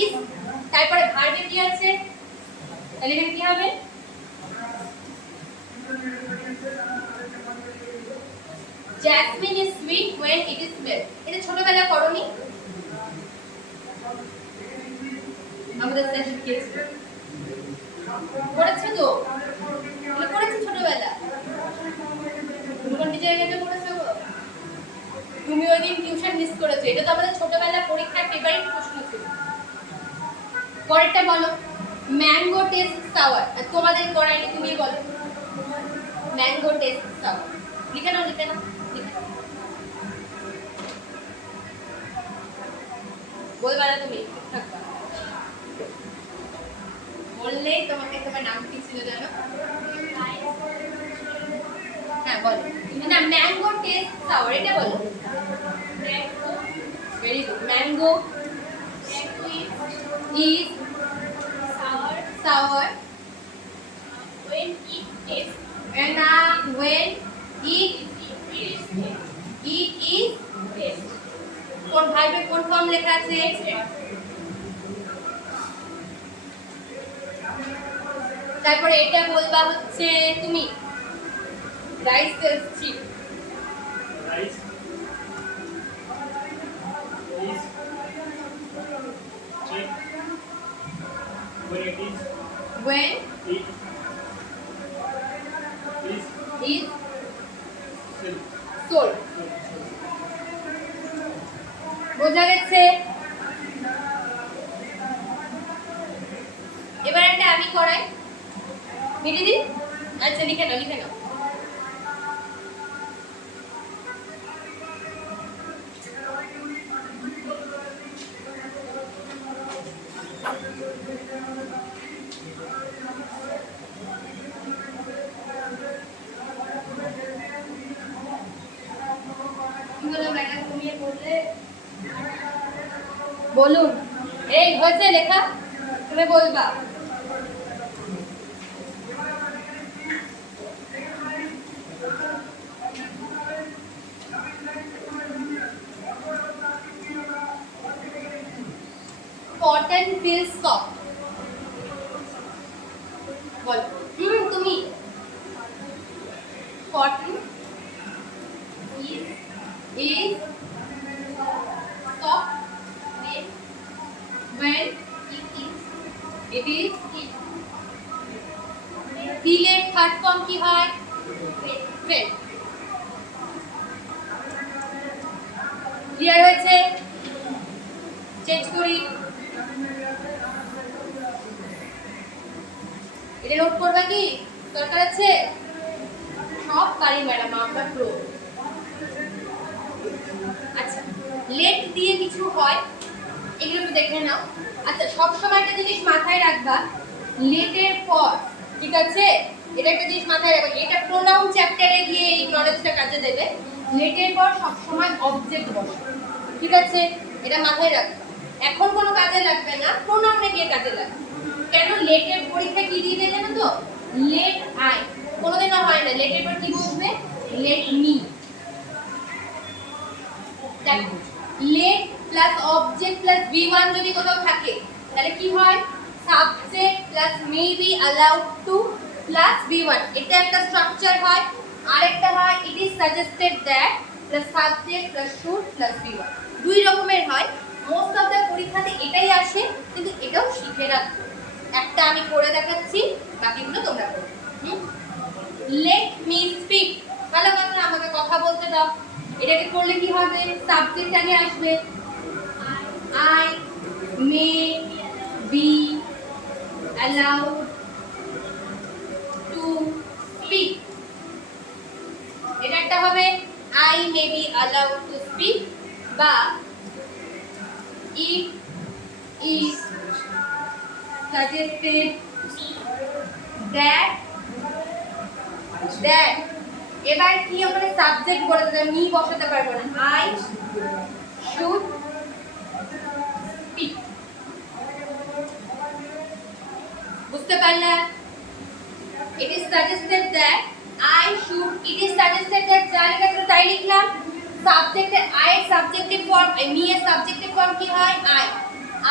is। তারপরে ভার্বে কি আছে? তাহলে এখানে কি হবে? Jasmine is sweet when it is smelled. এটা ছোটবেলা করনি? আমাদের স্যার শিখিয়েছে, পড়েছো তো? এটা পড়েছো ছোটবেলা? তুমি কোন টিচারের কাছে পড়েছো? তুমি ওই দিন টিউশন মিস করেছো। এটা তো আমাদের ছোটবেলা পরীক্ষার ফেভারিট প্রশ্ন ছিল। পরেরটা বলো, ম্যাঙ্গো টেস্ট সাওয়ার। তোমাদের পড়ায়নি, তুমি বলো। Mango taste sour. লিখে নাও, লিখে নাও, বলবা না তুমি, থাকবা। বললেই তোমাকে, তোমার নাম কি ছিল জানো? হ্যাঁ বলো না, ম্যাঙ্গো টেস্ট সাওয়ার, এটা বলো। Mango, very good. Mango is sour when it tastes, when it is taste। কোন ভার্বের কোন ফর্ম লেখা আছে? তারপরে এটা বলবা হচ্ছে তুমি, rice sells cheap. Rice is cheap when it is, when it is sold। বোঝা গেছে? এবার একটা আমি করাই, মিটি দি। আচ্ছা লিখে নাও, লিখে নাও। বলুন। এই হয়েছে লেখা, তুমি বলবা। Cotton feels soft. বল। তুমি। Cotton is soft when it is feel এর থার্ড ফর্ম কি হয়? Felt. ক্লিয়ার হয়েছে? চেঞ্জ করি। এটা নোট করবা কি দরকার আছে? সব পারি ম্যাডাম, আমরা প্রো। আচ্ছা, লেট দিয়ে কিছু হয়, এগুলো একটু দেখে নাও। আচ্ছা, সব সময় একটা জিনিস মাথায় রাখবা, লেটের পর, ঠিক আছে, এটা একটা জিনিস মাথায় রাখবা, এটা প্রোনাউন চ্যাপ্টারে গিয়ে এই নলেজটা কাজে দেবে। লেটের পর সব সময় অবজেক্ট বসে, ঠিক আছে, এটা মাথায় রাখবা। এখন কোনো কাজে লাগবে না, প্রোনাউনে গিয়ে কাজে লাগবে। কেন? লেটের পরীক্ষা কি দিয়ে দেয় জানো তো? লেট আই, কোনোদিনও হয় না। লেটের পর কি বসবে? Let me. দেখো, let plus object plus V1 যদি কোথাও থাকে তাহলে কি হয়? Subject plus may be allowed to plus V1, এটা একটা স্ট্রাকচার হয়। আরেকটা হয় it is suggested that plus subject plus should plus V1। দুই রকমের হয়। মোস্ট অফ দ্য পরীক্ষাতে এটাই আসে, কিন্তু এটাও শিখে রাখো। একটা আমি করে দেখাচ্ছি, বাকিগুলো তোমরা করো। লেট মি স্পিক, ভালো কথা, আমাকে কথা বলতে দাও। এটাকে করলে কি হবে? সাবজেক্ট আগে আসবে, I may be allowed to speak. এটা একটা হবে I may be allowed to speak, বা ইট ইজ সাজেস্টেড দ্যাট। এবার কি ওখানে সাবজেক্ট বলে দেবে, মি বসাতে পারবো না, আই শুড স্পিক। বুঝতে পারলে? ইট is suggested that I should, it is suggested that যা লেখা ছিল তাই লিখলাম। সাবজেক্টের আই এর সাবজেক্টিভ ফর্ম, মি এর সাবজেক্টিভ ফর্ম কি হয়?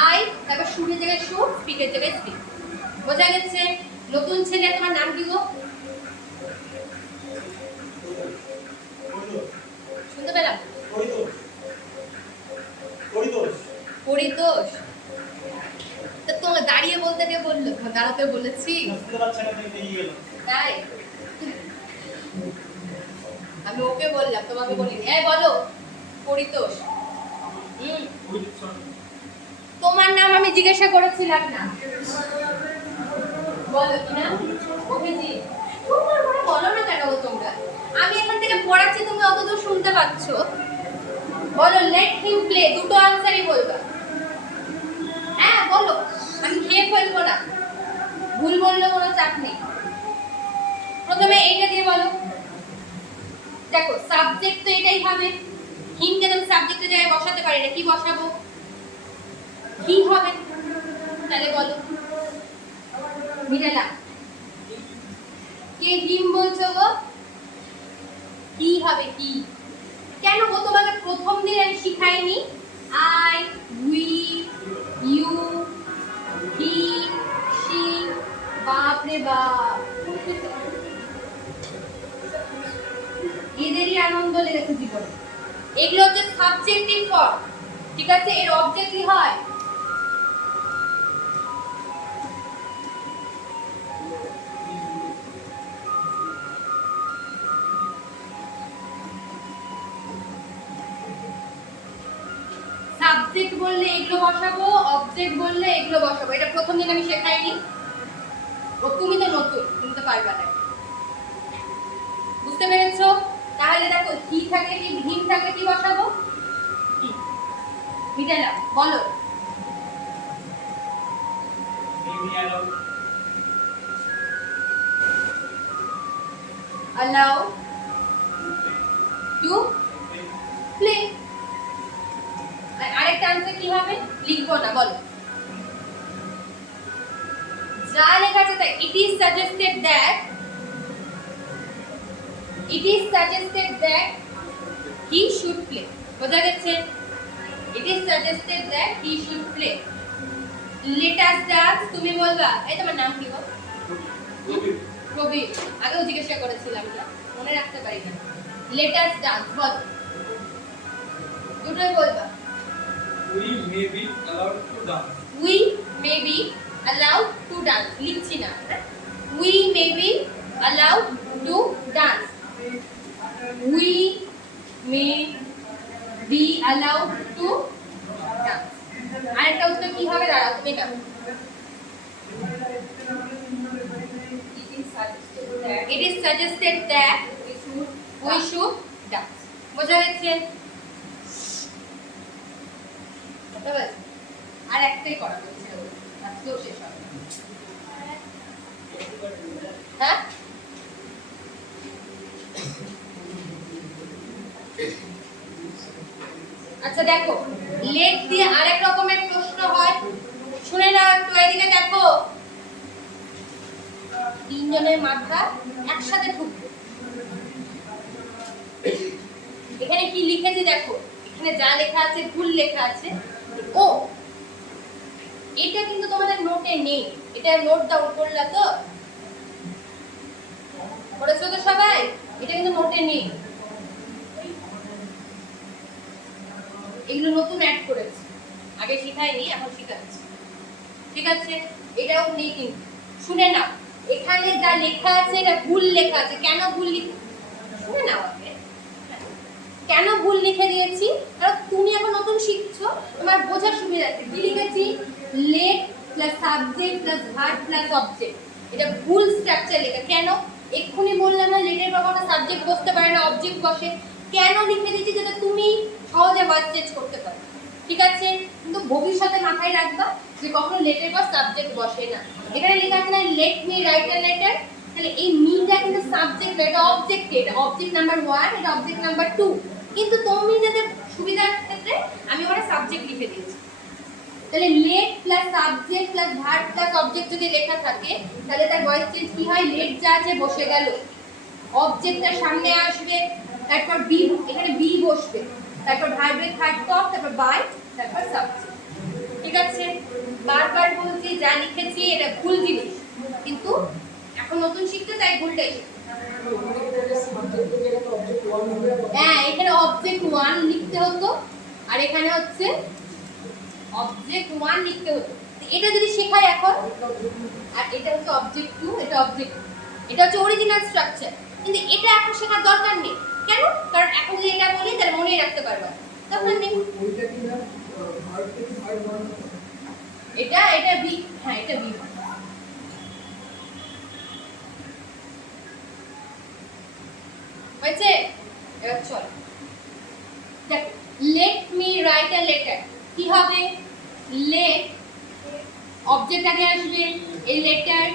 আই, তারপর শুডের জায়গায় শুড, স্পিকের জায়গায় স্পিক। বোঝা গেছে? নতুন ছেলে, তোমার নাম কি গো? শুনতে পেলাম? পরিতোষ। তা তোমরা দাঁড়িয়ে বলতে কে বললো? দাঁড়াতে বলেছি তাই আমি ওকে বললাম, তোমাকে বলিনি। এই বলো, পরিতোষ। তোমার নাম আমি জিজ্ঞাসা করেছিলাম না, বলো কি না? অভিজিৎ। সুন্দর করে বলো না কেন গো তোমরা? আমি এখান থেকে পড়াচ্ছি, তুমি অতদূর শুনতে পাচ্ছ। বলো লেট হিম প্লে, দুটো আনসারই বলবা। হ্যাঁ বলো, আমি খেয়ে ফেলবো না, ভুল বললে কোনো চাপ নেই। প্রথমে এইটা দিয়ে বলো। দেখো, সাবজেক্ট তো এটাই হবে, হিমকে আমি সাবজেক্টের জায়গায় বসাতে পারি না, কি বসাবো? কি হবে? তাহলে বলো। মিরালা, কে হিম বলছো গো? কি হবে? কি? কেন গো, তোমাকে প্রথম দিন আমি শিখাইনি? I, we, you, he, she. বাপ রে বাপ, এদেরই আনন্দ লেগেছে জীবনে। এগুলো হচ্ছে সাবজেক্টিভ ফর্ম, ঠিক আছে? এর অবজেক্ট কি হয়? সাবজেক্ট বললে এগুলো বসাবো, অবজেক্ট বললে এগুলো বসাবো। এটা প্রথম দিন আমি শেখাইনি। ও তুমি তো নতুন, তুমি তো পারবে না। বুঝতে পেরেছো? তাহলে দেখো, হি থাকলে কি, হিম থাকলে কি বসাবো? মিটালা, বলো। allow to play। আর আরেকটা আনসার কি হবে? লিখবো না, বলো। যা লেখা আছে তাই। It is suggested that he should play. বোঝা গেছে? It is suggested that he should play. Let us dance. তুমি বলবা। এই তোমার নাম কি গো? প্রবীর। আগেও জিজ্ঞাসা করেছিলাম না, মনে রাখতে পারি না। Let us dance. বলো। দুটোই বলবা। We may be allowed to dance. We may be allowed to dance. লিখছি না। We may be allowed to dance. We may be allowed to dance. আরেকটা উত্তর কি হবে দাঁড়াও, তুমি দাও। It is suggested that we should dance. বোঝা গেছে? আর একটাই করা হয়েছে, আজকেও শেষ হবে। হ্যাঁ, আচ্ছা দেখো, লেট দিয়ে আরেক রকমের প্রশ্ন হয়, শুনে নাও একটু, এদিকে দেখো। তিনজনের মাথা একসাথে ঢুকবে। এখানে কি লিখেছি দেখো, এখানে যা লেখা আছে ভুল লেখা আছে। ও, এটা কিন্তু তোমাদের নোটে নেই, এটা নোট ডাউন করলা তো? করেছো তো সবাই? এটা কিন্তু নোটে নেই, এগুলো নতুন অ্যাড করেছি, আগে শিখাইনি, এখন শিখাচ্ছি। ঠিক আছে, এটাও নেই কিন্তু। শুনে নাও, এখানে যা লেখা আছে এটা ভুল লেখা আছে। কেন ভুল শুনে নাও আগে, কেন ভুল লিখে দিয়েছি? কারণ তুমি এখন নতুন শিখছো, তোমার বোঝার সুবিধা আছে। কি লিখেছি? Let plus subject plus verb plus object. এটা ভুল স্ট্রাকচার লেখা। কেন? এক্ষুনি বললাম না, লেটের পর কোনো সাবজেক্ট বসতে পারে না, অবজেক্ট বসে। কেন লিখে দিয়েছি? যাতে তুমি সহজে ভয়েস চেঞ্জ করতে পারো। ঠিক আছে, কিন্তু ভবিষ্যতে মাথায় রাখবা যে কখনো লেটের পর সাবজেক্ট বসে না। এখানে লেখা আছে না, let me write a letter, তাহলে এই মিটা কিন্তু সাবজেক্ট, এটা অবজেক্ট, এটা অবজেক্ট নাম্বার 1, এটা অবজেক্ট নাম্বার 2। কিন্তু তুমি যাতে সুবিধার ক্ষেত্রে আমি ওখানে সাবজেক্ট লিখে দিয়েছি। তাহলে let plus subject plus verb plus object যদি লেখা থাকে, তাহলে তার ভয়েস চেঞ্জ কি হয়? লেট যা আছে বসে গেল, অবজেক্টটার সামনে আসবে, তারপর বি, এখানে বি বসবে, তারপর ভার্বের থার্ড ফর্ম, তারপর বাই, তারপর সাবজেক্ট। ঠিক আছে, বারবার বলছি যা লিখেছি এটা ভুল জিনিস, কিন্তু এখন নতুন শিখতে তাই ভুলটাই শিখতে। হ্যাঁ, এখানে অবজেক্ট 1 লিখতে হতো, আর এখানে হচ্ছে অবজেক্ট 1 লিখতে হতো। এটা যদি শেখায় এখন, আর এটা হচ্ছে অবজেক্ট 2, এটা অবজেক্ট, এটা হচ্ছে অরিজিনাল স্ট্রাকচার। কিন্তু এটা এখন শেখার দরকার নেই। কেন? কারণ এখন যদি এটা বলি তাহলে মনেই রাখতে পারবা, তখন নেই। এটা বি, হ্যাঁ এটা বি। হয়েছে? এবার চলো দেখো, let me write a letter কি হবে? লেট, অবজেক্ট আগে আসবে, এই লেটার,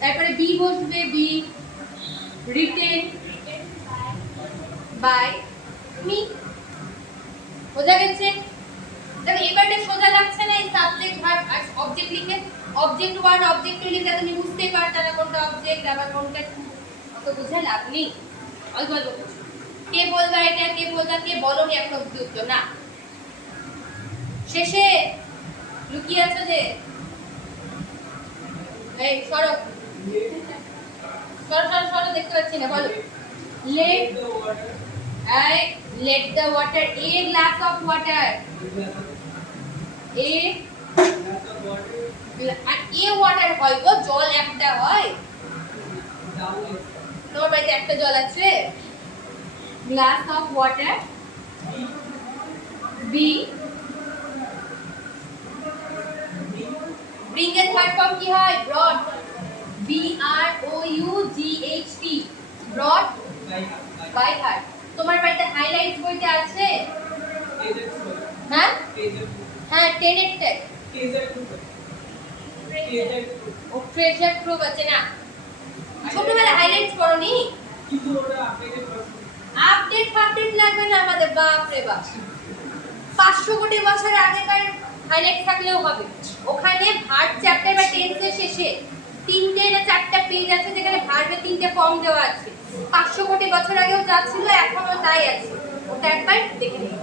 তারপরে বি বসবে, বি, রিটেন বাই মি। বোঝা গেছে? দেখো এবারটা সোজা লাগছে না? এই সাবজেক্ট ভার্ব আর অবজেক্ট লিখে, অবজেক্ট 1 অবজেক্ট 2 লিখে তুমি বুঝতেই পারতা না কোনটা অবজেক্ট আবার কোনটা, অত বুঝে লাভ নেই। অল্প অল্প কে বলবা এটা, কে বলবা, কে বলনি এখন অব্দি উত্তর না। শেষে লুকিয়ে আছো যে, এই সরো সরো সরো সরো, দেখতে পাচ্ছি না। বলো, লেট, এই let the water, a glass of water, a আর এ ওয়াটার হয় গো, জল একটা হয়। তোমার বাড়িতে একটা জল আছে? Glass of water, B, bring এর থার্ড ফর্ম কি হয়? Brought, B R O U G H T, brought by heart. তোমার বাড়িতে হাইলাইটস বইটা আছে? হ্যাঁ হ্যাঁ, 10 এর টেক, ও ট্রেজার ট্রোভ আছে না? ছোটবেলায় হাইলাইটস পড়োনি? আপডেট লাগবে না আমাদের, বাপ রে বাপ। 500 কোটি বছর আগেকার হাইলাইট থাকলেও হবে। ওখানে ভার্ব চ্যাপ্টার বা টেন্সের শেষে 3টে না 4টা পেজ আছে যেখানে ভার্বের 3টে ফর্ম দেওয়া আছে। 500 কোটি বছর আগেও যা ছিল এখনো তাই আছে, ওটা একবার দেখে নিন।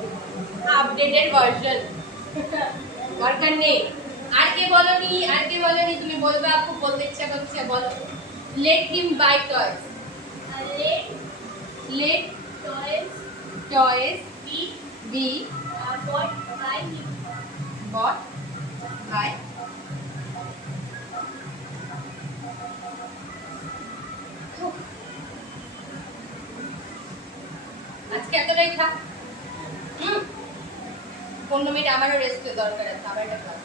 আপডেটেড ভার্সন দরকার নেই। আর কে বলনি, আর কে বলনি? তুমি বলবে আপু, বলতে ইচ্ছা করছে, বলো। Let him buy toys. Let let toys toys be bought by him. Bought by আজকে এতটাই থাক। 15 মিনিট আমারও রেস্টের দরকার আছে, আবার একটা ক্লাস।